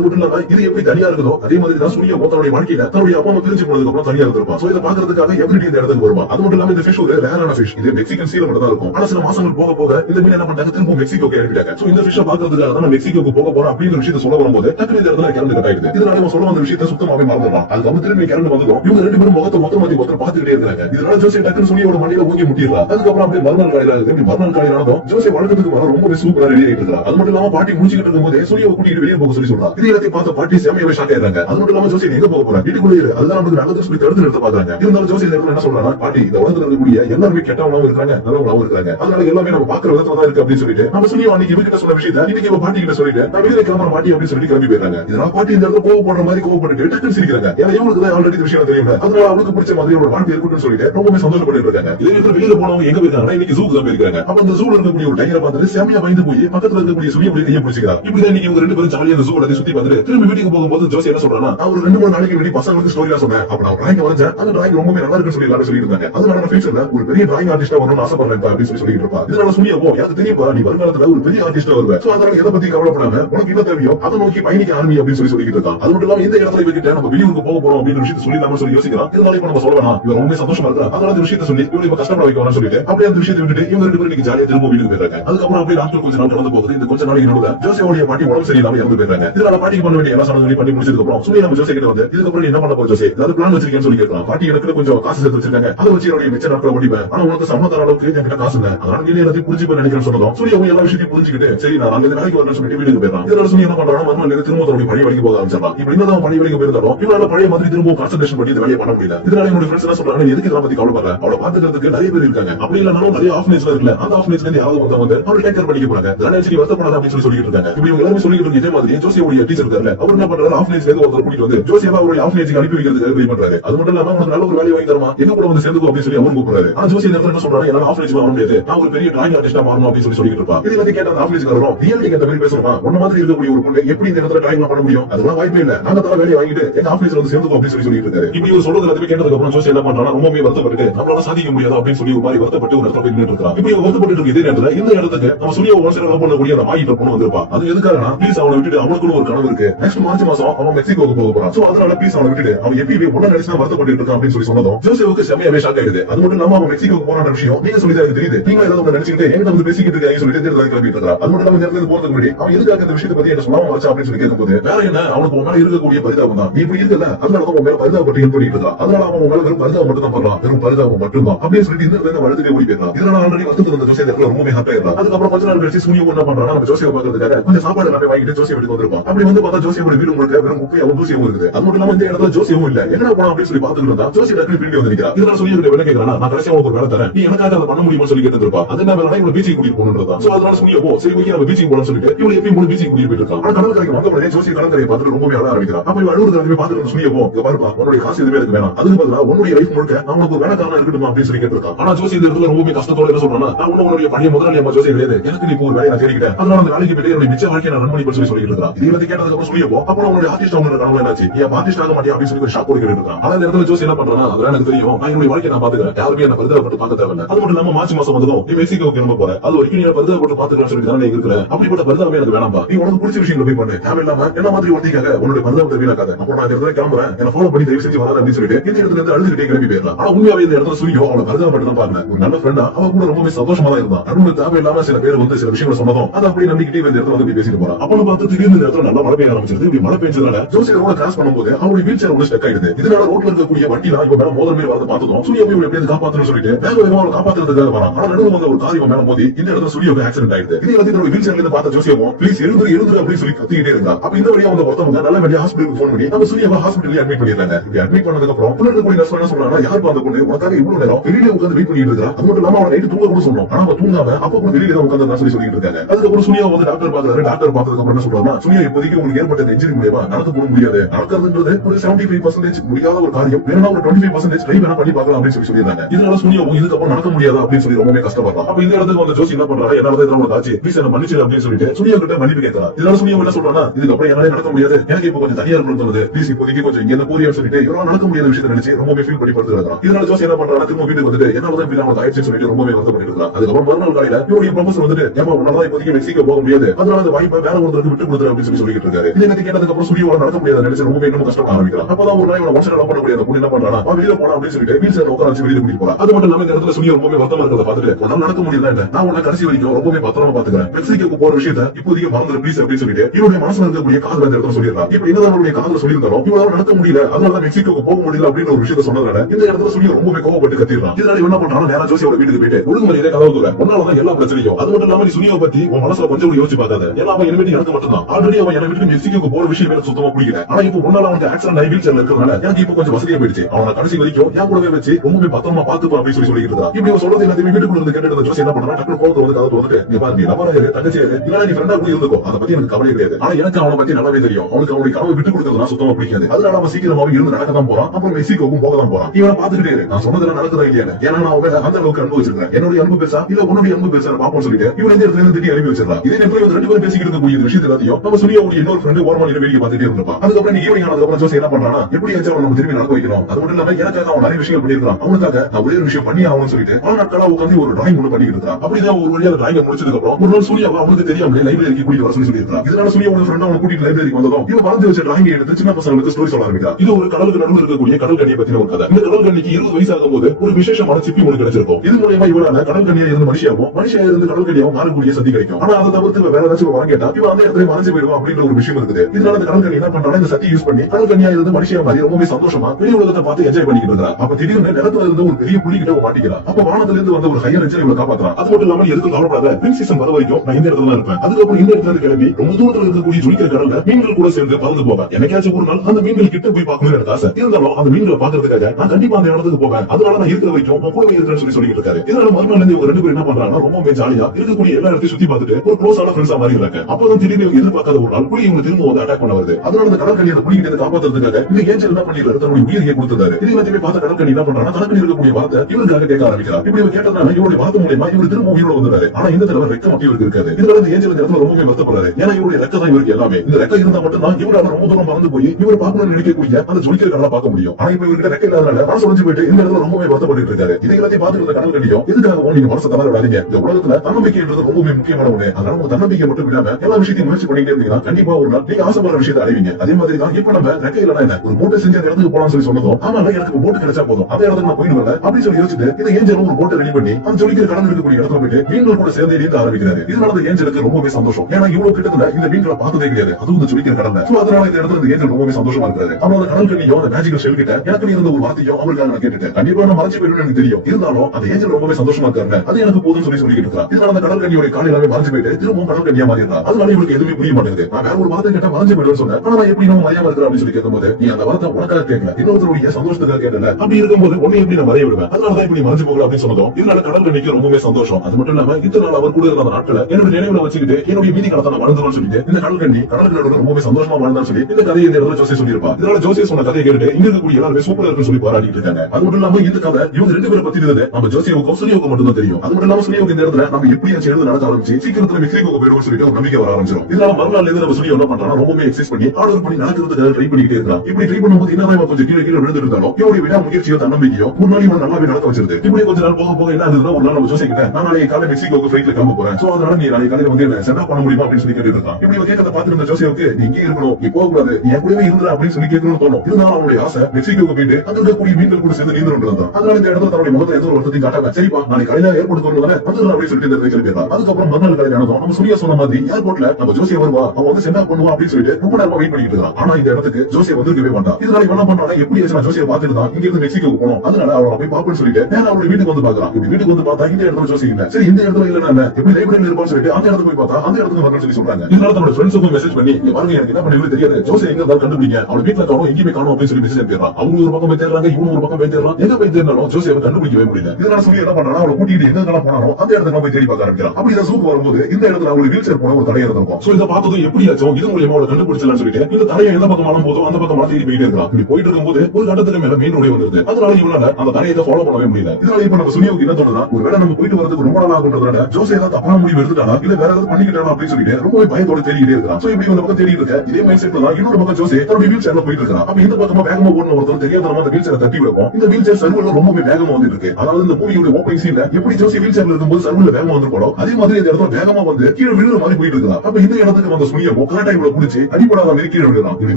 மட்டும் இல்லாம இது எப்படி தனியா இருக்குதோ அதே மாதிரி தான் சூரிய தன்னுடைய வாழ்க்கையில தன்னுடைய அப்பா அம்மா பிரிஞ்சு போனதுக்கு அப்புறம் தனியா இருந்திருப்பான். சோ இதை பாக்குறதுக்காக எவ்ரிடே இந்த இடத்துக்கு வருவான். அது மட்டும் இல்லாம இந்த ஃபிஷ் ஒரு ரேரான ஃபிஷ். இது மெக்சிகன் சீல மட்டும் தான் இருக்கும். ஆனா சில மாசங்கள் போக போக இந்த மீன் என்ன பண்ணாங்க, திரும்ப மெக்சிகோக்கு அனுப்பிட்டாங்க. சோ இந்த ஃபிஷ் பாக்குறதுக்காக தான் மெக்சிகோக்கு போக போறோம் அப்படிங்கிற விஷயத்தை சொல்ல வரும்போது டக்குனு இந்த இடத்துல கிளம்பி கட்டாயிடுது. இதனால இவன் சொல்ல வந்த விஷயத்தை சுத்தமாவே மறந்துடுறான். அதுக்கப்புறம் திரும்பி கிளம்பி வந்ததும் இவங்க ரெண்டு பேரும் முகத்தை மொத்தம் மாத்தி ஒருத்தர் பாத்துக்கிட்டே இருக்காங்க. இதனால ஜோசி டக்குனு சூரியோட மண்ணில ஊங்கி முட்டிடுறா. அதுக்கப்புறம் அப்படியே மறுநாள் காலையில இருக்கு. மறுநாள் காலையில ஆனதும் ஜோசி வழக்கத்துக்கு வர ரொம்ப சூப்பரா ரெடி ஆயிட்டு இருக்கா. அது மட்டும் இல்லாம பாட்டி முடிச்சுக்கிட்டு இருக்கும்போது சூரியோவை கூட்டிட்டு வெளியே போக சொல்லி சொல்றா. இது எல்லாத்தையும் பார்த்த பாட்டி செமையாவே ஷாக் ஆயிடுறாங்க. அது மட்டும் இல்லாம ஜோசி எங்க போக போறா, வீட்டுக்குள்ளே இரு, அதுதான் நமக்கு நல்லது சொல்லி தடுத்து நிறுத்த பாக்குறாங்க. இருந்தாலும் ஜோசி இந்த இடத்துல என்ன சொல்றாங்க, பாட்டி இந்த உலகத்துல இருக்கக்கூடிய எல்லாருமே கெட்டவங்களும் இருக்காங்க, நல்லவங்களும் இருக்காங்க. அதனால எல்லாமே நம்ம பாக்குற விதத்துல தான் இருக்கு அப்படின்னு சொல்லிட்டு நம்ம சூரியோ அன்னைக்கு இவகிட்ட சொன்ன விஷயத்தை இன்னைக்கு இவ பாட்டி கிட்ட சொல்லிட்டு நான் வெளியே கிளம்புற பாட்டி அப்படின்னு சொல்லி கிளம்பி போயிடுறாங்க. இதனால பாட்டி இந்த இடத்துல கோவப்படுற மாதிரி கோவப்பட்டு டக்குன்னு சிரிக்கிறாங்க. ஏன்னா இவங்களுக்கு தான் ஆல்ரெடி விஷயம் தெரியும். அதனால அவளுக்கு பிடிச்ச மாதிரி ஒரு வாழ்க்கை இருக்கணும்னு சொல்லிட்டு ரொம்பவே சந்தோஷப்பட்டு இருக்காங்க. இதே நேரத்துல வெளியில போனவங்க எங்க போயிருக்காங்க, இன்னைக்கு ஜூக்கு தான் போயிருக்காங்க. அப்ப அந்த ஜூல இருக்கக்கூடிய ஒரு டைகரை பார்த்துட்டு செமையா பயந்து போய் பக்கத்துல இருக்கக்கூடிய சூரிய கையை பிடிச்சிக்கிறாங்க. இப்படிதான் இன்னைக்கு இவங்க ரெண்டு பேரும் ஜாலியா அந்த ஜூல சுத்தி பார்த்துட்டு திரும்பி வீட்டுக்கு போகும்போது ஜோசி என்ன சொல்றானா, நான் ஒரு 2-3 நாளைக்கு முன்னாடி பசங்களுக்கு ஸ்டோரியா சொன்னேன். அப்ப நான் டிராயிங் வரைஞ்சேன், அந்த டிராயிங் ரொம்பவே நல்லா இருக்குன்னு சொல்லி எல்லாரும் சொல்லிட்டு இருந்தாங்க. அதனால நான் ஃபியூச்சர்ல ஒரு பெரிய டிராயிங் ஆர்டிஸ்டா வரணும்னு ஆசைப்படுறேன் அப்படின்னு சொல்லிட்டு இருப்பா. இதனால சூரியவோ எனக்கு தெரியும்பா நீ வருங்காலத்துல ஒரு பெரிய ஆர்டிஸ்டா வருவ. சோ அதனால எதை பத்தி கவலைப்படாம உனக்கு என்ன தேவையோ அதை நோக்கி பயணிக்க ஆரம்பி அப்படின்னு சொல்லிட்டு இருக்கான். அது மட்டும் இல்லாம இந்த இடத்துல இவகிட்ட நம்ம வெளியூருக்கு போக போறோம் அப்படின்னு விஷயத்தை சொல்லி நம்ம சொல்லி யோசிக்கலாம். இதனால இப்ப நம்ம சொல்லலாம் இவன் ரொம்ப சந்தோஷமா இருக்கா. அதனால இந்த விஷயத்தை சொல்லி இவங்க கஷ்டப்பட வைக்கணும்னு சொல்லிட்டு அப்படியே அந்த விஷயத்தை விட்டுட்டு இவங்க ரெண்டு பேரும் ஜாலியா திரும்ப வீட்டுக்கு போயிடுறாங்க. அதுக்கப்புறம் அப்படியே நாட்கள் கொஞ்ச நாள் கடந்து போகுது. இந்த கொஞ்ச நாளைக்கு நடுவுல ஜோசியோடைய பாட்டி உடம்பு சரியில்லாம இறந்து போயிடுறாங்க. இதனால பாட்டிக்கு பண்ண வேண்டிய எல்லா சடங்குகளையும் பண்ணி முடிச்சதுக்கு அப்புறம் சூரிய நம்ம ஜோசி கிட்ட வந்து இதுக்கப்புறம் என்ன பண்ண போற ஜோசி, அதாவது பிளான் வச்சிருக்கேன்னு சொல்லி கேட்கலாம். பாட்டி எனக்கு கொஞ்சம் காசு சேர்த்து வச்சிருக்காங்க, அதை வச்சு என்னுடைய மிச்ச நாட்களை ஓடிப்பேன். ஆனா உனக்கு சம்மந்தம் அளவுக்கு என்கிட்ட காசு இல்ல, அதனால நீ எல்லாத்தையும் புரிஞ்சுப்ப நினைக்கிறேன் சொன்னதும் சூரியவும் எல்லா விஷயத்தையும் புரிஞ்சுக்கிட்டு சரி நான் அங்க நாளைக்கு வரணும்னு சொல்லிட்டு வீட்டுக்கு போயிடறான். இதனால சூரிய என்ன பண்றான், மறுநாள் திரும்ப தன்னுடைய பழைய வழிக்கு போக ஆரம்பிச்சிடலாம். இப்ப என்னதான் பழைய வழிக்கு போயிருந்தாலும் இவனால பழைய மாதிரி திரும்ப கான்சன்ட்ரேஷன் பண்ணி இந்த வேலையை பண்ண முடியல. இதனால என்னோட ஃப்ரெண்ட்ஸ் என்ன சொல்றாங்க, நீ எதுக்கு இதை பத்தி கவலைப்படுற, அவளை பாத்துக்கிறதுக்கு நிறைய பேர் இருக்காங்க, அப்படி இல்லனாலும் நிறைய ஆஃப்னேஜ்ல இருக்குல்ல, அந்த ஆஃப்னேஜ்ல இருந்து யாராவது ஒருத்தவங்க வந்து அவளை டேக் கேர் பண்ணிக்க போறாங்க. அதனால சரி வருத்தப்படாத அப்படின்னு சொல்லிட்டு இருக்காங்க. இப்படி இவங்க எல்லாரும் சொல்லிட்டு இருக்க இதே மாதிரி ஜோசியோட டீச்சர் இருக்காரு, அவர் என்ன பண்றாரு, ஆஃப்னேஜ்ல இருந்து ஒருத்தர் கூட்டிட்டு வந்து ஜோசியாவை அவருடைய ஆஃப்னேஜ்க்கு அனுப்பி வைக்கிறதுக்கு ட்ரை பண்றாரு. அது மட்டும் இல்லாம உனக்கு நல்ல ஒரு வேலையை வாங்கி தருமா, எங்க கூட வந்து சேர்ந்துக்கோ அப்படின்னு சொல்லி அவரும் கூப்பிடுறாரு. ஆனா ஜோசி என்ன சொல்றாரு, என்னால ஆஃப்னேஜ் வர முடியாது, நான் ஒரு பெரிய டிராயிங் ஆர்டிஸ்டா மாறணும் அப்படின்னு சொல்லிட்டு இருப்பா. இது வந்து கேட்ட ஆஃப்னேஜ் வரணும் ரியல் கேட்ட மாதிரி பேசுறோமா, உன்ன மாதிரி இருக்கக்கூடிய ஒரு பொண்ணு எப்படி இந்த இடத்துல டிராயிங் பண்ண முடியும், அதெல்லாம் வாய்ப்பே இல்ல, நாங்க தர வேலையை வாங்கிட்டு எங்க ஆஃபீஸ்ல வந்து சேர்ந்துக்கோ அப்படின்னு சொல்லிட்டு இருக்காரு. இப்படி ஒரு சொல்றது எல்லாத்தையும் கேட்டதுக்கு அப்புறம் ஜோசி என்ன பண்றாங்க, ரொம்பவே வருத்தப்பட்டு நம்மளால சாதிக்க முடியாது அப்படின்னு சொல்லி ஒரு மாதிரி வருத்தப்பட்டு ஒரு இடத்துல போய் நின்று இருக்கான். இப்படி வருத்தப்பட்டு இருக்க இதே நேரத்துல இந்த இடத்துக்கு நம்ம சூரிய ஒன்சர் லவ் பண்ணக்கூடிய அந்த மாயிட்ட பொண்ணு வந்திருப்பா. அது எதுக்காகனா ப்ளீஸ் அவனை விட்டுட்டு அவனுக்குன்னு ஒரு கனவு இருக்கு, நெக்ஸ்ட் மார்ச் மாசம் அவன் மெக்சிகோக்கு போக போறான். சோ அதனால ப்ளீஸ் அவனை விட்டுட்டு அவன் எப்பயுமே ஒண்ணு நினைச்சு வருத்தப்பட்டு இருக்கான் அப்படின்னு சொல்லி சொன்னதும் ஜோசியோவுக்கு செமையாவே ஷாக் ஆயிடுது. அது மட்டும் இல்லாம அவன் மெக்சிகோக்கு போறான விஷயம் நீங்க சொல்லி எனக்கு தெரியுது, நீங்க ஏதாவது ஒண்ணு நினைச்சுக்கிட்டு என்கிட்ட வந்து பேசிக்கிட்டு இருக்காங்க சொல்லிட்டு கிளம்பிட்டு இருக்கா. அது மட்டும் இல்லாம நேரத்துல போறதுக்கு முன்னாடி அவன் எதுக்காக இந்த விஷயத்தை பத்தி என்ன சொல்லாம வச்சா அப்படின்னு சொல்லி கேட்கும்போது வேற என்ன, அவனுக்கு உன் மேல இருக்கக்கூடிய பரிதாபம் தான், நீ இப்படி இருக்கல அதனால உன் மேல பரிதாபப்பட்டு பண்ணிட்டு இருக்கான், அதனால அவன் உன் மேல வெறும் பரிதாபம் மட்டும் தான் பண்றான், வெறும் பரிதாபம் மட்டும் தான் அப்படின்னு சொல்லிட்டு இந்த இடத்துல வளர்த்துட்டே ஓடி போயிடறான். இதனால ஆல்ரெடி வருத்தத்துல இருந்த ஜோசி இடத்துல ரொம்பவே ஹாப்பி ஆயிடுறான். அதுக்கப்புறம் கொஞ்ச நாள் கழிச்சு சூரிய என்ன பண்றான், நம்ம ஜோசியை பாக்குறதுக்காக கொஞ்சம் சாப்பாடு எல்லாமே வாங்கிட்டு ஜோசியை வீட்டுக்கு வந்திருப்பான். அப்படி வந்து பார்த்தா ஜோசியோட வீடு முழுக்க வெறும் குப்பையாவும் தூசியாவும் இருக்குது. அது மட்டும் இல்லாம இந்த இடத்துல ஜோசியவும் இல்ல, என்ன போனா அப்படின்னு சொல்லி பாத்துட்டு இருந்தா ஜோசி டக்குனு பின்னாடி வந்து நிக்கிறா. இதனால சூரிய கிட்ட வேலை கேட்கறானா, நான் கடைசியா ஒரு வேலை தரேன், நீ எனக்காக அதை பண்ண முடியுமா சொல்லி கேட்டு இருப்பா. அது என்ன வேலை, இவங்க பீச்சுக்கு கூட்டிட்டு போகணுன்றதா. சோ அதனால சூரிய போ சரி ஓகே நம்ம பீச்சுக்கு போலாம் சொல்லிட்டு இவங்க எப்பயும் மூணு பீச்சுக்கு கூட்டிட்டு போயிட்டு இருக்கான். ஆனா கடற்கரைக்கு வந்த உடனே ஜோசி கடற்கரையை பார்த்துட்டு ரொம்பவே அழ ஆரம்பிக்கிறான். அப்ப இவன் அழுகுறத பார்த்துட்டு சூரிய போ இங்க பாருப்பா, உன்னுடைய காசு எதுவுமே எனக்கு வேணாம், அதுக்கு பதிலா உன்னுடைய லைஃப் முழுக்க அவனுக்கு ஒரு வேலைக்காரனா இருக்கட்டுமா அப்படின்னு சொல்லி கேட்டிருக்கான். ஆனா ஜோசி இந்த இடத்துல ரொம்பவே கஷ்டத்தோட என்ன சொல்றானா, நான் உன்னுடைய பழைய முதலாளி அம்மா ஜோசி கிடையாது, எனக்கு நீ ஒரு வேலையை நான் தேடிக்கிட்டேன், அதனால அந்த வேலைக்கு போயிட்டு என்னுடைய மிச்ச வாழ்க்கையை நான் ரன் பண்ணி சொல்லி சொல்லிட்டு இருக்கான். இது எல்லாத்தையும் கேட்டதுக்கு அப்புறம் சூரிய போ அப்புறம் உன்னுடைய ஆர்டிஸ்ட் அவங்க கனவு என்னாச்சு, நீ ஆர்டிஸ்ட் ஆக மாட்டியா அப்படின்னு சொல்லி ஒரு ஷாக் கொடுக்கிட்டு இருக்கான். ஆனா இந்த இடத்துல ஜோசி என்ன பண்றானா, அதெல்லாம் எனக்கு தெரியும், நான் என்னுடைய வாழ்க்கையை நான் பாத்துக்கிறேன், யாருமே என்ன பரிதாபப்பட்டு பார்க்க தேவையில்லை. அது மட்டும் இல்லாம மார்ச் மாசம் வந்ததும் நீ மெக்சிகோக்கு கிளம்ப போற, அது வரைக்கும் நீ பரிதாபப்பட்டு பாத்துக்கிறேன்னு சொல்லி தானே இருக்கிற, அப்படிப்பட்ட பரிதாபமே எனக்கு வேணாம்பா, நீ உனக்கு பிடிச்ச விஷயங்களை போய் பண்ணு, தேவையில்லாம என்ன மாதிரி ஒருத்திக்காக உன்னுடைய பரிதாபத்தை வீணாக்காத, அப்போ நான் இந்த இடத்துல கிளம்புறேன், என்ன ஃபாலோ பண்ணி தயவு செஞ்சு வராது அப்படின்னு சொல்லிட்டு இந்த இடத்துல இருந்து அழுதுகிட்டே கிளம்பி போயிடலாம். ஆனா உண்மையாவே இந்த இடத்துல சூரியோ அவளை பரிதாபப்பட்டு தான் பாருங்க, ஒரு நல்ல ஃப்ரெண்டா அவன் கூட ரொம்பவே சந்தோஷமா தான் இருந்தான். அருண் தேவையில்லாம சில பேர் வந்து சில விஷயங்களை சொன்னதும் அதை அப்படி நம்பிக்கிட்டே இந்த இடத்துல வந்து பேசிட்டு போறான். அப்போ பார்த்து திடீர்னு இந்த இடத்துல நல்லா மழை பெய்ய ஆரம்பிச்சிருது. இப்படி மழை பெய்ஞ்சதுனால ஜோசி ரோட கிராஸ் பண்ணும்போது அவருடைய வீல் சேர் வந்து ஸ்டக் ஆயிடுது. இதனால ரோட்ல இருக்கக்கூடிய வண்டிலாம் இப்ப மேல மோதல் மேல வந்து பார்த்ததும் சூரிய போய் எப்படி காப்பாத்தணும்னு சொல்லிட்டு வேக வேகமா அவளை காப்பாத்துறதுக்காக வரான். ஆனா நடுவில் வந்து ஒரு கார் இவன் மேல மோதி இந்த இடத்துல சூரியோக்கு ஆக்சிடென்ட் ஆயிடுது. இது வந்து வீல் சேர்ல இருந்து பார்த்த ஜோசியமும் ப்ளீஸ் எழுந்துரு எழுந்துரு அப்படின்னு சொல்லி கத்திக்கிட்டே இருந்தா. அப்ப இந்த வழியா வந்து ஒருத்தவங்க நல்ல வழியா ஹாஸ்பிட்டலுக்கு போன் பண்ணி நம்ம சூரியவை ஹாஸ்பிட்டல்ல அட்மிட் பண்ணிடுறாங்க. இப்படி அட்மிட் பண்ணதுக்கு அப்புறம் உள்ள இருக்கக்கூடிய நர்ஸ் என்ன சொல்றாங்கன்னா, யார் அந்த பொண்ணு உனக்காக இவ்வளவு நேரம் வெளியில உட்கார்ந்து வெயிட் பண்ணிட்டு இருக்கா, அது மட்டும் இல்லாம அவன் நைட்டு தூங்க கூட சொன்னோம், ஆனா அவன் தூங்காம அப்ப கூட வெளியில தான் உட்கார்ந்து சொல்லி சொல்லிட்டு இருக்காங்க. அதுக்கப்புறம் சூர்யா வந்து டாக்டர் பாக்குறாரு. டாக்டர் பார்த்ததுக்கு அப்புறம் என்ன சொல்றாருன்னா, சூர்யா இப்போதைக்கு உங்களுக்கு ஏற்பட்ட இன்ஜுரி மூலமா நடக்க போட முடியாது, நடக்கிறதுன்றது ஒரு 75% முடியாத ஒரு காரியம், வேணா ஒரு 25% ட்ரை வேணா பண்ணி பார்க்கலாம் அப்படின்னு சொல்லியிருந்தாங்க. இதனால சூர்யா இதுக்கப்புறம் நடக்க முடியாதா அப்படின்னு சொல்லி ரொம்பவே கஷ்டப்படுறான். அப்ப இந்த இடத்துக்கு வந்து ஜோசி என்ன பண்றாரு, என்னால இதெல்லாம் உனக்கு ஆச்சு ப்ளீஸ் என்ன மன்னிச்சிரு அப்படின்னு சொல்லிட்டு சூர்யா கிட்ட மன்னிப்பு கேட்கறான். இதனால சூர்யா என்ன சொல்றானா, இதுக்கப்புறம் என்னால நடக்க முடியாது, எனக்கு இப்போ கொஞ்சம் தனியா இருக்கணும்னு தோணுது, ப்ளீஸ் இப்போதைக்கு கொஞ்சம் இங்க போறியான்னு சொல்லிட்டு இவரால் நடக்க முடியாத விஷயத்தை நினைச்சு ரொம்பவே ஃபீல் பண்ணி படுத்துறாங்க. இதனால ஜோசி என்ன பண்றாரு, திரும்ப வீட்டுக்கு வந்துட்டு என்னால இப்படி அவனுக்கு ஆயிடுச்சுன்னு சொல்லிட்டு ரொம்பவே வருத்தப்பட்டு இருக்கான். அதுக்கப்புறம் மறுநாள் காலையில இவருடைய ப்ரொபோசல் வந்துட்டு, ஏமா உன்னால இப்போதைக்கு மெக்சிகோ போக முடியாது, அதனால அந்த வாய்ப்பை வேற ஒருத்தருக்கு விட்டு கொடுத்துரு அப்படின்னு சொல்லிட்டு இருக்காரு. இதை கேட்டதுக்கு அப்புறம் சூரியோட நடக்க முடியாத நினைச்சு ரொம்ப இன்னும் கஷ்டப்பட ஆரம்பிக்கிறான். அப்பதான் ஒரு நாள் ஒன்ஸ் பண்ண முடியாத பொண்ணு என்ன பண்றானா, வெளியில போனா அப்படின்னு சொல்லிட்டு வீல் சேர் உட்கார வச்சு வெளியில கூட்டிட்டு போறான். அது மட்டும் இல்லாம இந்த இடத்துல சூரிய ரொம்ப வருத்தமா இருக்கிறத பார்த்துட்டு உன்னால நடக்க முடியல, நான் உன்னை கடைசி வரைக்கும் ரொம்பவே பத்திரமா பாத்துக்கிறேன், மெக்சிகோக்கு போற விஷயத்தை இப்போதைக்கு மறந்துரு ப்ளீஸ் அப்படின்னு சொல்லிட்டு இவருடைய மனசுல இருக்கக்கூடிய காதல இந்த இடத்துல சொல்லிடுறான். இப்ப என்னதான் அவருடைய காதல சொல்லியிருந்தாலும் இவரால நடக்க முடியல, அதனால மெக்சிகோக்கு போக முடியல அப்படின்னு ஒரு விஷயத்த சொன்னதால இந்த இடத்துல சூரிய ரொம்பவே கோவப்பட்டு கத்திடுறான். இதனால என்ன பண்றான், நேரா ஜோசியோட வீட்டுக்கு போயிட்டு ஒழுங்குமுறையிலே கதவு தூர உன்னாலதான் எல்லா பிரச்சனையும். அது மட்டும் இல்லாம நீ சூரியை பத்தி உன் மனசுல கொஞ்சம் யோசிச்சு பார்க்காத, ஏன்னா அவன் என்ன எனக்கு மட்டும்தான். ஆல்ரெடி அவன் என்ன விட்டு மெக்சிகோக்கு போற விஷயம் எனக்கு சுத்தமா பிடிக்கல. ஆனா இப்போ முன்னால அவனுக்கு ஆக்சிடென்ட் ஆகி வீல் சேர்ல இருக்கிறதுனால எனக்கு இப்போ கொஞ்சம் வசதியா போயிடுச்சு. அவனை கடைசி வரைக்கும் என் கூடவே வச்சு ரொம்பவே பத்திரமா பாத்துப்பா அப்படின்னு சொல்லிட்டு இருந்தான். இப்படி அவன் சொல்றது எல்லாத்தையும் வீட்டுக்குள்ள இருந்து கேட்டு ஜோசி என்ன பண்றான், டக்குனு கோவத்தை வந்து கதவு வந்துட்டு நீ பாரு, நீ நபராக தங்கச்சி இல்ல நீ ஃப்ரெண்டா கூட இருந்துக்கோ, அதை பத்தி எனக்கு கவலை கிடையாது. ஆனா எனக்கு அவனை பத்தி நல்லாவே தெரியும், அவனுக்கு அவனுடைய கனவை விட்டு கொடுக்கறதுனா சுத்தமா பிடிக்காது. அதனால அவன் சீக்கிரமாவே இருந்து நடக்கதான் போறான். அப்புறம் மெக்சிகோக்கும் போகதான் போறான். இவனை பாத்துக்கிட்டே இரு, நான் சொன்னதெல்லாம் நடக்குதா இல்லையா, ஏன்னா நான் அவன் அந்த அளவுக்கு அனுபவிச்சிருக்கேன். என்னுடைய அன்பு பெருசா இல்ல உன்னுடைய அன்பு பெருசா பாப்போம் சொல்லிட்டு இவன் இந்த இடத்துல இருந்து திட்டி அனுப்பி வச்சிடறான். இதே நேரத்தில் ரெண்டு பேரும் பேசிக்கிட்டு இருக்கக்கூடிய விஷயத்தை எல்லாத்தையும் நம்ம சூரியாவுடைய இன்னொரு ஃப்ரெண்டு ஓரமா வேடிக்கை பார்த்துட்டே இருந்திருப்பான். அதுக்கப்புறம் நீ ஈவினிங் ஆனதுக்கப்புறம் ஜோசி என்ன பண்றானா, எப்படி ஆச்சும் நம்ம திரும்பி நடக்க வைக்கணும். அது மட்டும் இல்லாம எனக்காக அவன் நிறைய விஷயங்கள் பண்ணிருக்கான், அவனுக்காக நான் ஒரே ஒரு விஷயம் பண்ணி ஆகணும்னு சொல்லிட்டு பல நாட்களா உட்காந்து ஒரு டிராயிங் ஒன்று பண்ணிட்டு இருக்கான். அப்படிதான் ஒரு வழியா டிராயிங் முடிச்சதுக்கு அப்புறம் ஒரு நாள் சூர்யாவை அவனுக்கு தெரியாமலே லைப்ரரிக்கு கூட்டிட்டு வர சொல்லி இருக்கான். இதனால சூர்யாவோட ஃப்ரெண்ட் அவனை கூட்டிட்டு லைப்ரரிக்கு வந்ததும் இவன் வளர்ந்து வச்ச டிராயிங் எடுத்து சின்ன பசங்களுக்கு ஸ்டோரி சொல்ல ஆரம்பிக்கிறான். இது ஒரு கடலுக்கு நடுவில் இருக்கக்கூடிய கடல் கண்ணியை பத்தின ஒரு கதை. இந்த கடல் கண்ணிக்கு 20 வயசாகும் போது ஒரு விசேஷமான சிப்பி ஒன்று கிடைச்சிருக்கும். இது மூலமா இவரான கடல் கண்ணியா இருந்து மனுஷியாவும் மனுஷியா இருந்து கடல் கண்ணியாவும் மாறக்கூடிய சக்தி கிடைக்கும். ஆனா அதை தவிர்த்து வேற ஏதாச்சும் வர கேட்டா இவன் அந்த இடத்துல மறைஞ்சு போயிடும் அப்படின்ற ஒரு விஷயம் இருக்குது. இதனால அந்த கடல் கண்ணி என்ன பண்றாங்க, இந்த சக்தி யூஸ் பண்ணி கடல் கண்ணியா இருந்து மனுஷியா மாதிரி ரொம்பவே சந்தோஷமா வெளி உலகத்தை பார்த்து என்ஜாய் பண்ணிக்கிட்டு இருந்தா. அப்ப திடீர்னு நிலத்துல இருந்து ஒரு பெரிய புள்ளி கிட்ட மாட்டிக்கிறான். அப்ப வானத்துல இருந்து வந்த ஒரு ஹையர் என்ஜின் இவளை காப்பாத்துறான். அது மட்டும் இல்லாம எதுக்கும் கவலைப்படாத, பின் சீசன் வர வரைக்கும் நான் இந்த இடத்துல தான் இருப்பேன். அதுக்கப்புறம் இந்த இடத்துல கிளம்பி ரொம்ப தூரத்துல இருக்கக்கூடிய ஜொலிக்கிற கடல்ல மீன்கள் கூட சேர்ந்து பறந்து போவேன். எனக்காச்சும் ஒரு நாள் அந்த மீன்கள் கிட்ட போய் பார்க்கணும்னு எனக்கு ஆசை. இருந்தாலும் அந்த மீன்களை பாக்குறதுக்காக நான் கண்டிப்பா அந்த இடத்துக்கு போவேன். அதனால நான் இருக்கிற வரைக்கும் கூடவே இருக்கிறேன்னு சொல்லிட்டு இருக்காரு. இதனால மறுநாள் இருந்து இவங்க ரெண்டு பேரும் என்ன பண்றாங்கன்னா ரொம்பவே ஜாலியா இருக்கக்கூடிய எல்லா இடத்தையும் சுத்தி பார்த்துட்டு ஒரு க்ளோஸான ஃப்ரெண்ட்ஸா மாறி இருக்காங்க. அப்பதான் திடீர்னு இவங்க எதிர்பார்க்காத ஒரு நாள் புலி இவங்க திரும்ப வந்து அட்டாக் பண்ண வருது. அதனால அந்த கடற்கனி அந்த புலி கிட்ட காப்பாத்துறதுக்காக இந்த ஏஞ்சல் என்ன பண்ணிடுறாரு, தன்னுடைய உயிரையே கொடுத்துறாரு. இது எல்லாத்தையுமே பார்த்த கடற்கனி என்ன பண்றாங்கன்னா தனக்கு இருக்கக்கூடிய வார்த்தை இவருக்காக கேட்க ஆரம்பிக்கிறார். இப்படி இவர் கேட்டதுனால இவருடைய வார்த்தை மூலமா இவர் திரும்ப உயிரோட வந்துறாரு. ஆனா இந்த தடவை ரெக்க மட்டும் இவருக்கு இருக்காது. இதனால இந்த ஏஞ்சல் இந்த இடத்துல ரொம்பவே வருத்தப்படுறாரு. ஏன்னா இவருடைய ரெக்க தான் இவருக்கு எல்லாமே. இந்த ரெக்க இருந்தா மட்டும் தான் இவரால ரொம்ப தூரம் பறந்து போய் இவர் பார்க்கணும்னு நினைக்கக்கூடிய அந்த ஜொலிக்கிற கடலை பார்க்க முடியும். ஆனா இப்ப இவர்கிட்ட ரெக்க இல்லாதனால மனசு உடைஞ்சு போயிட்டு இந்த இடத்துல ரொம்பவே வருத்தப்பட்டு இருக்காரு. இதை எல்லாத்தையும் பார்த்துட்டு இருந்த கடல் கண்டியும் எதுக்காக நீங்க மனசை தவற விடாதீங்க. இந்த உலகத்துல தன்னம்பிக்கைன்றது ரொம்பவே முக்கியமான ஒண்ணு. அதனால உங்க தன்னம்பிக்கை மட்டும் விடாம எல்லா விஷயத்தையும் முயற்சி பண்ணிட்டே இருந்தீங்கன்னா கண்டிப்பா ஒரு நாள் நீங்க ஆசைப்படுற விஷயத்தை அடைவீங்க. அதே மாதிரி தான் இப்ப நம்ம ரெக்க இல்லனா என்ன ஒரு போட்டை செஞ்சு அந்த இடத்துக்கு போலாம்னு சொன்னதும் ஆனா எனக்கு போட்டு கிடைச்சா போதும் அந்த இடத்துக்கு நான் போயிட்டு வரல அப்படின்னு சொல்லி யோசிச்சுட்டு இந்த ஏஞ்சலும் ஒரு போட்டை ரெடி பண்ணி அந்த ஜொலிக்கிற கடல் இருக்கக்கூடிய இடத்துல போயிட்டு மீன்கள் கூட சேர்ந்து நீந்த ஆரம்பிக்கிறாரு. இதனால அந்த ஏஞ்சலுக்கு ரொம்பவே சந்தோஷம். ஏன்னா இவ்வளவு கிட்டத்துல இந்த மீன்களை பார்த்ததே கிடையாது, அதுவும் இந்த ஜொலிக்கிற கடல்ல. அதனால இந்த இடத்துல இந்த ஏஞ்சல் ரொம்பவே சந்தோஷமா இருக்காரு. அவனோட கடல் கண்ணியோ அந்த மேஜிக்கல் ஷெல் கிட்ட எனக்கு இருந்த ஒரு வார்த்தையோ அவருக்காக நான் கேட்டுட்டேன். கண்டிப்பா நான் மறைச்சு போயிடும் எனக்கு தெரியும். இருந்தாலும் அந்த ஏஞ்சல் ரொம்பவே சந்தோஷமா இருக்காரு. அது எனக்கு போதும் சொல்லிட்டு இருக்கா. இதனால அந்த கடல் கண்ணியோட காலையிலாவே மறைச்சு போயிட்டு திரும்பவும் கடல் கண்ணியா மாறிடுறா. அதனால இவருக்கு எதுவுமே புரிய மாட்டேங்குது. நான் வேற ஒரு வார்த்தை கேட்டா மறைஞ்சு போயிடுன்னு சொன்னேன். ஆனா நான் எப்படி நம்ம மறையாம இருக்கிற அப்படின்னு சொல்லி கேட்கும்போது நீ அந்த வார்த்தை உனக்காக கேட்கல, இன்னொருத்தருடைய சந்தோஷத்துக்காக கேட்டல. அப்படி இருக்கும்போது உன்னை எப்படி நான் மறைய விடுவேன், அதனாலதான் இப்படி மறைஞ்சு போகல அப்படின்னு சொன்னதும் இதனால கடல் கண்ணிக்கு ரொம்பவே சந்தோஷம். அது மட்டும் இல்லாம இத்தனை நாள் அவர் கூட இருந்த நாட்களை என்னோட நினைவுல வச்சுக்கிட்டு என்னுடைய மீதி காலத்தை நான் வாழ்ந்துடும் சொல்லிட்டு இந்த கடல் கண்ணி கடல் ரொம்பவே சந்தோஷமா வாழ்ந்தான்னு சொல்லி இந்த கதையை இந்த இடத்துல ஜோசியை சொல்லியிருப்பா. இதனால ஜோசியை சொன்ன கதையை கேட்டு இங்க இருக்கக்கூடிய எல்லாருமே சூப்பரா இருக்குன்னு சொல்லி பாராட்டிட்டு இருக்காங்க. அது மட்டும் இல்லாம இந்த கதை இவங்க ரெண்டு பேரை பத்தி இருந்தது நம்ம ஜோசியோக்கும் சூரியோக்கும் மட்டும் தான் தெரியும். அது மட்டும் இல்லாம சூரியோக்கு இந்த இடத்துல நம்ம எப்படி சேர்ந்து நடக்க ஆரம்பிச்சு சீக்கிரத்துல மெக்சிகோக்கு போயிடுவோம் சொல்லிட்டு ஒரு நம்பிக்கை வர ஆரம்பிச்சிடும். இதனால மறுநாள் இருந்து நம்ம சூரியோ என்ன பண்றாங்க ரொம்பவே எக்ஸசைஸ் பண்ணி ஆர்டர் பண்ணி நடக்கிறதுக்காக ட்ரை பண்ணிட்டே இருக்கான். இப்படி ட்ரை பண்ணும்போது என்ன கொஞ்சம் கீழே கீழே விழுந்து இருந்தாலும் இவருடைய விடா முயற்சியோ தன்னம்பிக்கையோ ஒரு நாள் இவன் நல்லாவே நடக்க வச்சிருது. இப்படி கொஞ்ச நாள் போக போக என்ன ஆகுதுன்னா ஒரு நாள் நம்ம ஜோசிக்கிட்ட நான் நாளைக்கு காலை மெக்சிகோக்கு ஃபிளைட்ல கிளம்ப போறேன், சோ அதனால நீ நாளைக்கு காலையில வந்து என்ன சென்ட் பண்ண முடியுமா அப்படின்னு சொல்லி கேட்டு இருக்கான். இப்படி கேட்கறத பார்த்து இருந்த ஜோசியோக்கு நீ இங்கே இருக்கணும், நீ போக கூடாது, நீ எப்படியுமே இருந்துற அப்படின்னு சொல்லி கேட்கணும்னு தோணும். இருந்தாலும் அவனுடைய ஆசை மெக்சிகோக்கு போயிட்டு அங்க இருக்கக்கூடிய மீன்கள் கூட சேர்ந்து நீந்து இருந்தான். அதனால இந்த இடத்துல தன்னுடைய முகத்தை எந்த ஒரு வருத்தத்தையும் காட்டாம சரிப்பா நாளைக்கு காலையில ஏர்போர்ட் வருவதால வந்து அப்படின்னு சொல்லிட்டு இந்த கிளம்பிடுறான். அதுக்கப்புறம் மறுநாள் காலையில நடந்தோம் நம்ம சூர்யா சொன்ன மாதிரி ஏர்போர்ட்ல நம்ம ஜோசியா வருவா அவன் வந்து சென்ட் பண்ணுவா அப்படின்னு சொல்லிட்டு ரொம்ப நேரமா வெயிட் பண்ணிட்டு இருக்கான். ஆனா இந்த இடத்துக்கு ஜோசியா வந்திருக்கவே மாட்டான். இதனால என்ன பண்றாங்க, எப்படி நான் ஜோசியை பார்த்துட்டு தான் இங்க இருந்து மெக்சிகோக்கு போனோம், அதனால அவளை போய் பாப்பேன்னு சொல்லிட்டு நேரம் அவருடைய வீட்டுக்கு வந்து பாக்குறான். இப்படி வீட்டுக்கு வந்து பார்த்தா இந்த இடத்துல ஜோசி இல்ல. சரி இந்த இடத்துல இல்ல எப்படி லைப்ரரியில இருப்பான்னு சொல்லிட்டு அந்த இடத்துக்கு போய் பார்த்தா அந்த இடத்துக்கு வரணும்னு சொல்லி சொல்றாங்க. இதனால தன்னோட ஃப்ரெண்ட்ஸுக்கும் மெசேஜ் பண்ணி இங்க பாருங்க எனக்கு என்ன பண்ணி தெரியாது, ஜோசி எங்க இருந்தாலும் கண்டுபிடிங்க, அவளை வீட்டுல காணும் எங்கேயுமே காணும் அப்படின்னு சொல்லி மெசேஜ் அனுப்பிடுறான். அவங்க ஒரு பக்கம் போய் தேடுறாங்க, இவனு ஒரு பக்கம் போய் தேடுறான். எங்க போய் தேடினாலும் ஜோசியை கண்டுபிடிக்கவே முடியல. இதனால சொல்லி என்ன பண்றான், அவளை கூட்டிட்டு எங்க போனாலும் அந்த இடத்துல போய் தேடி பார்க்க ஆரம்பிக்கிறான். அப்படிதான் சூப் வரும்போது இந்த இடத்துல அவளுக்கு வீல் சேர் போன ஒரு தடையா இருக்கும். சோ இதை பார்த்ததும் எப்படியாச்சும் இது மூலியமா அவளை கண்டுபிடிச்சலாம்னு சொல்லிட்டு இந்த தடையை எந்த பக்கம் ஆளும் போதும் அந்த பக்கம் மாத்தி போயிட்டே இருக்கான். இப்படி போயிட்டு இருக்கும்போது ஒரு கட்டத்துக்கு மேல மீன் உடைய வருது. அதனால இவனால அந்த தடையை ஃபாலோ பண்ணவே முடியல. இதனால இப்ப நம்ம சூரியாவுக்கு என்ன தோணுதா, ஒரு வேளை நம்ம போயிட்டு வரதுக்கு ரொம்ப நாள் ஆகுன்றதால ஜோசி ஏதாவது தப்பான முடிவு எடுத்துட்டானா இல்ல வேற ஏதாவது பண்ணிக்கிட்டானா அப்படின்னு சொல்லிட்டு ரொம்பவே பயத்தோட தேடிக்கிட்டே இருக்கான். சோ இப்படி இந்த பக்கம் தேடிட்டு இருக்க இதே மைண்ட் செட்ல தான் இன்னொரு பக்கம் ஜோசி தன்னுடைய வீல் சேர்ல போயிட்டு இருக்கான். அப்ப இந்த பக்கமா வேகமா ஓடுன ஒருத்தர் தெரியாதனமா அந்த வீல் சேரை தட்டி விடுவோம். இந்த வீல் சேர் சர்வர்ல ரொம்பவே வேகமா வந்துட்டு இருக்கு. அதாவது இந்த மூவியோட ஓப்பனிங் சீன்ல எப்படி ஜோசி வீல் சேர்ல இருக்கும்போது சர்வர்ல வேகமா வந்து போடும் அதே மாதிரி இந்த இடத்துல வேகமா வந்து கீழே விழுற மாதிரி போயிட்டு இருக்கலாம். அப்ப இந்த இடத்துக்கு வந்த சுனியமோ கரெக்டா இவளை குடிச்சு அடிப்படாத மாதிரி கீழே விழுறான். இப்படி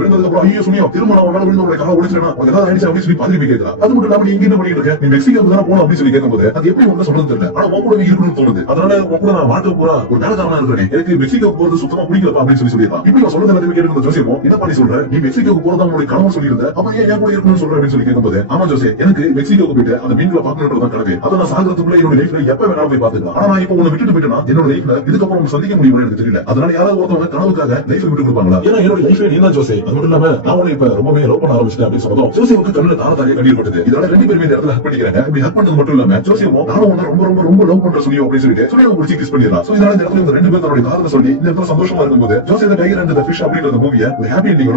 விழுந்ததுக்கு அப்புறம் ஐயோ சுனியம் திருமணம் அவனால விழுந்து உங்களை கால ஒடிச்சிருனா ஏதாவது ஆயிடுச்சு அப்படின்னு சொல்லி பதவி கேட்கலாம். அது மட்டும் இல்லாம நீ இங்க என்ன பண்ணிட்டு இருக்க, நீ மெக்சிகோக்கு தானே போகணும் அப்படின்னு சொல்லி கேட்கும்போது அது எப்படி ஒண்ணு சொல்றது தெரியல. ஆனா உன் கூட இருக்கணும்னு தோணுது. அதனால உன் கூட நான் மாட்ட போறா ஒரு வேலைக்காரனா இருக்கிறேன், எனக்கு மெக்சிகோக்கு போறது சுத்தமா பிடிக்கலப்பா அப்படின்னு சொல்லிடலாம். இப்படி நான் சொல்றது எல்லாத்தையும் கேட்டு ஜோசியமோ என்ன பண்ணி சொல்ற, நீ மெக்சிகோக்கு போறதா உங்களுடைய கனவு சொல்லியிருந்த, அப்ப ஏன் என் கூட இருக்கணும்னு சொல்ற அப்படின்னு சொல்லி கேட்கும்போது ஆமா ஜோசி எனக்கு மெக்சிகோக்கு போயிட்டு அந்த மீன்களை பாக்கணும்ன்றதான் கனவு. அதை நான் சாகிறதுக்குள்ள என்னோட லைஃப்ல எப்ப வேணாலும் போய் பாத்துக்கலாம். ஆனா நான் இப்ப உன்னை விட்டுட்டு போயிட்டேன்னா என்னோட லைஃப்ல இதுக்கப்புறம் சந்திக்க முடியும்னு எனக்கு தெரியல. அதனால யாராவது ஒருத்தவங்க கனவுக்காக லைஃப் விட்டு கொடுப்பாங்களா? ஏன்னா என்னோட லைஃப்ல நீ தான் ஜோசி. அது மட்டும் இல்லாம நான் உன்னை இப்ப ரொம்பவே லவ் பண்ண ஆரம்பிச்சிட்டேன் அப்படின்னு சொன்னதும் ஜோசியமுக்கு கண்ணுல தாரதாரியா கண்ணீர் கொட்டது. இதனால ரெண்டு பேருமே இந்த இடத்துல ஹக் பண்ணிக்கிறாங்க. இப்படி ஹக் பண்ணது மட்டும் இல்லாம ஜோசியமும் நானும் உன்னை ரொம்ப ரொம்ப ரொம்ப லவ் பண்ற சுனியோ அப்படின்னு சொல்லிட்டு சுனியோ பிடிச்சி கிஸ் பண்ணிடலாம். சோ இதனால இந்த இடத்துல இந்த ரெண்டு பேரும் தன்னுடைய காதலை சொல்லி இந்த இடத்துல சந்தோஷமா இருக்கும்போது ஜோசியத்தை டைகர் அண்ட் தி ஃபிஷ் அப்படிங்கிற மூவியை ஒரு ஹாப்பி எண்டிங்